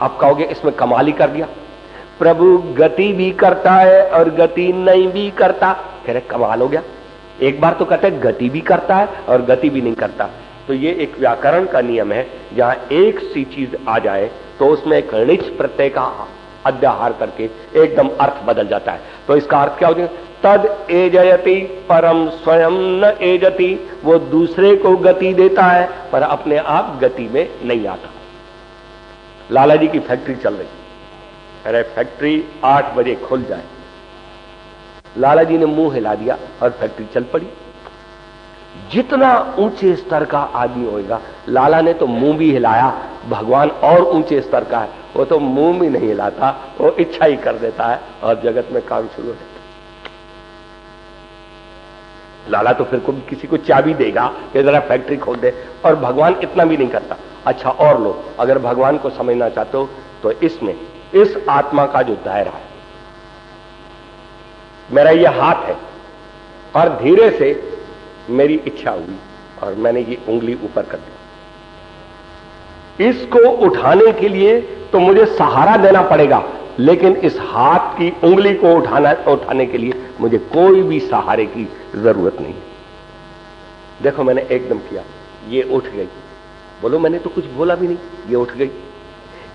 आप कहोगे इसमें कमाल ही कर दिया, प्रभु गति भी करता है और गति नहीं भी करता। फिर कमाल हो गया। एक बार तो कहते हैं गति भी करता है और गति भी नहीं करता। तो ये एक व्याकरण का नियम है, जहां एक सी चीज आ जाए तो उसमें एक णिच प्रत्यय का अध्याहार करके एकदम अर्थ बदल जाता है। तो इसका अर्थ क्या हो जाएगा? तद एजयति परम स्वयं न एजति। वो दूसरे को गति देता है पर अपने आप गति में नहीं आता। लाला जी की फैक्ट्री चल रही, अरे फैक्ट्री 8 बजे खुल जाए, लाला जी ने मुंह हिला दिया और फैक्ट्री चल पड़ी। जितना ऊंचे स्तर का आदमी होगा, लाला ने तो मुंह भी हिलाया, भगवान और ऊंचे स्तर का है, वो तो मुंह भी नहीं हिलाता, वो इच्छा ही कर देता है और जगत में काम शुरू हो जाता है। लाला तो फिर किसी को चाबी देगा कि जरा फैक्ट्री खोल दे, और भगवान इतना भी नहीं करता। अच्छा और लो, अगर भगवान को समझना चाहते हो तो इसमें इस आत्मा का जो दायरा है, मेरा ये हाथ है और धीरे से मेरी इच्छा हुई और मैंने ये उंगली ऊपर कर दी। इसको उठाने के लिए तो मुझे सहारा देना पड़ेगा, लेकिन इस हाथ की उंगली को उठाने के लिए मुझे कोई भी सहारे की जरूरत नहीं। देखो मैंने एकदम किया, ये उठ गई। बोलो मैंने तो कुछ बोला भी नहीं, ये उठ गई।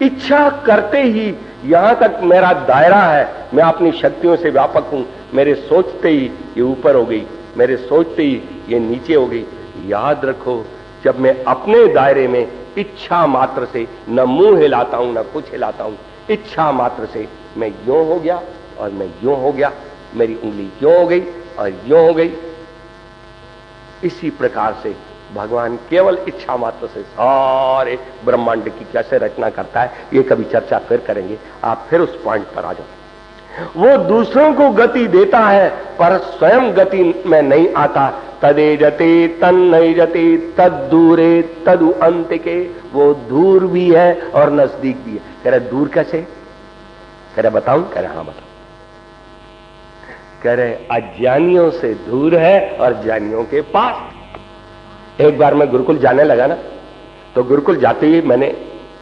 इच्छा करते ही यहां तक मेरा दायरा है, मैं अपनी शक्तियों से व्यापक हूं। मेरे सोचते ही ये ऊपर हो गई, मेरे सोचते ही ये नीचे हो गई। याद रखो, जब मैं अपने दायरे में इच्छा मात्र से न मुंह हिलाता हूं न कुछ हिलाता हूं, इच्छा मात्र से मैं यूं हो गया और मैं यूं हो गया, मेरी उंगली यूं हो गई और यूं हो गई। इसी प्रकार से भगवान केवल इच्छा मात्र से सारे ब्रह्मांड की कैसे रचना करता है, ये कभी चर्चा फिर करेंगे। आप फिर उस पॉइंट पर आ जाओ। वो दूसरों को गति देता है पर स्वयं गति में नहीं आता। तदेजते तन्नैजते तद दूरे तदु अंतिके। वो दूर भी है और नजदीक भी है। कह रहे दूर कैसे? कह रहे बताऊं? कह रहे हाँ बताओ। कह रहे अज्ञानियों से दूर है और ज्ञानियों के पास। एक बार मैं गुरुकुल जाने लगा ना, तो गुरुकुल जाते ही मैंने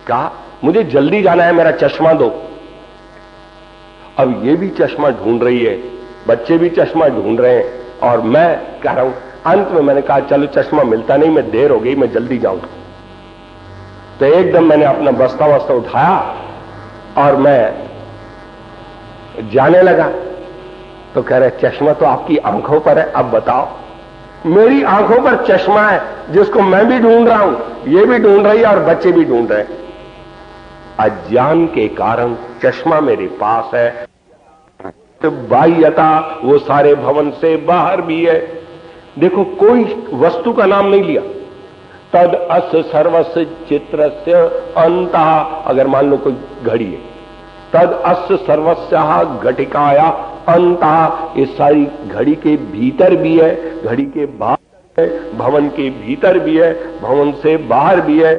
कहा मुझे जल्दी जाना है, मेरा चश्मा दो। अब ये भी चश्मा ढूंढ रही है, बच्चे भी चश्मा ढूंढ रहे हैं और मैं कह रहा हूं। अंत में मैंने कहा चलो चश्मा मिलता नहीं, मैं देर हो गई, मैं जल्दी जाऊं। तो एकदम मैंने अपना बस्ता वस्ता उठाया और मैं जाने लगा। तो कह रहे चश्मा तो आपकी आंखों पर है, अब बताओ। मेरी आंखों पर चश्मा है जिसको मैं भी ढूंढ रहा हूं, ये भी ढूंढ रही है और बच्चे भी ढूंढ रहे हैं। अज्ञान के कारण चश्मा मेरे पास है। बाह्यता वो सारे भवन से बाहर भी है। देखो कोई वस्तु का नाम नहीं लिया। तद अस सर्वस्य चित्रस्य अंतः। अगर मान लो कोई घड़ी है, तद अस सर्वस्य घटिकाया अंतः। ये सारी घड़ी के भीतर भी है, घड़ी के बाहर है, भवन के भीतर भी है, भवन से बाहर भी है,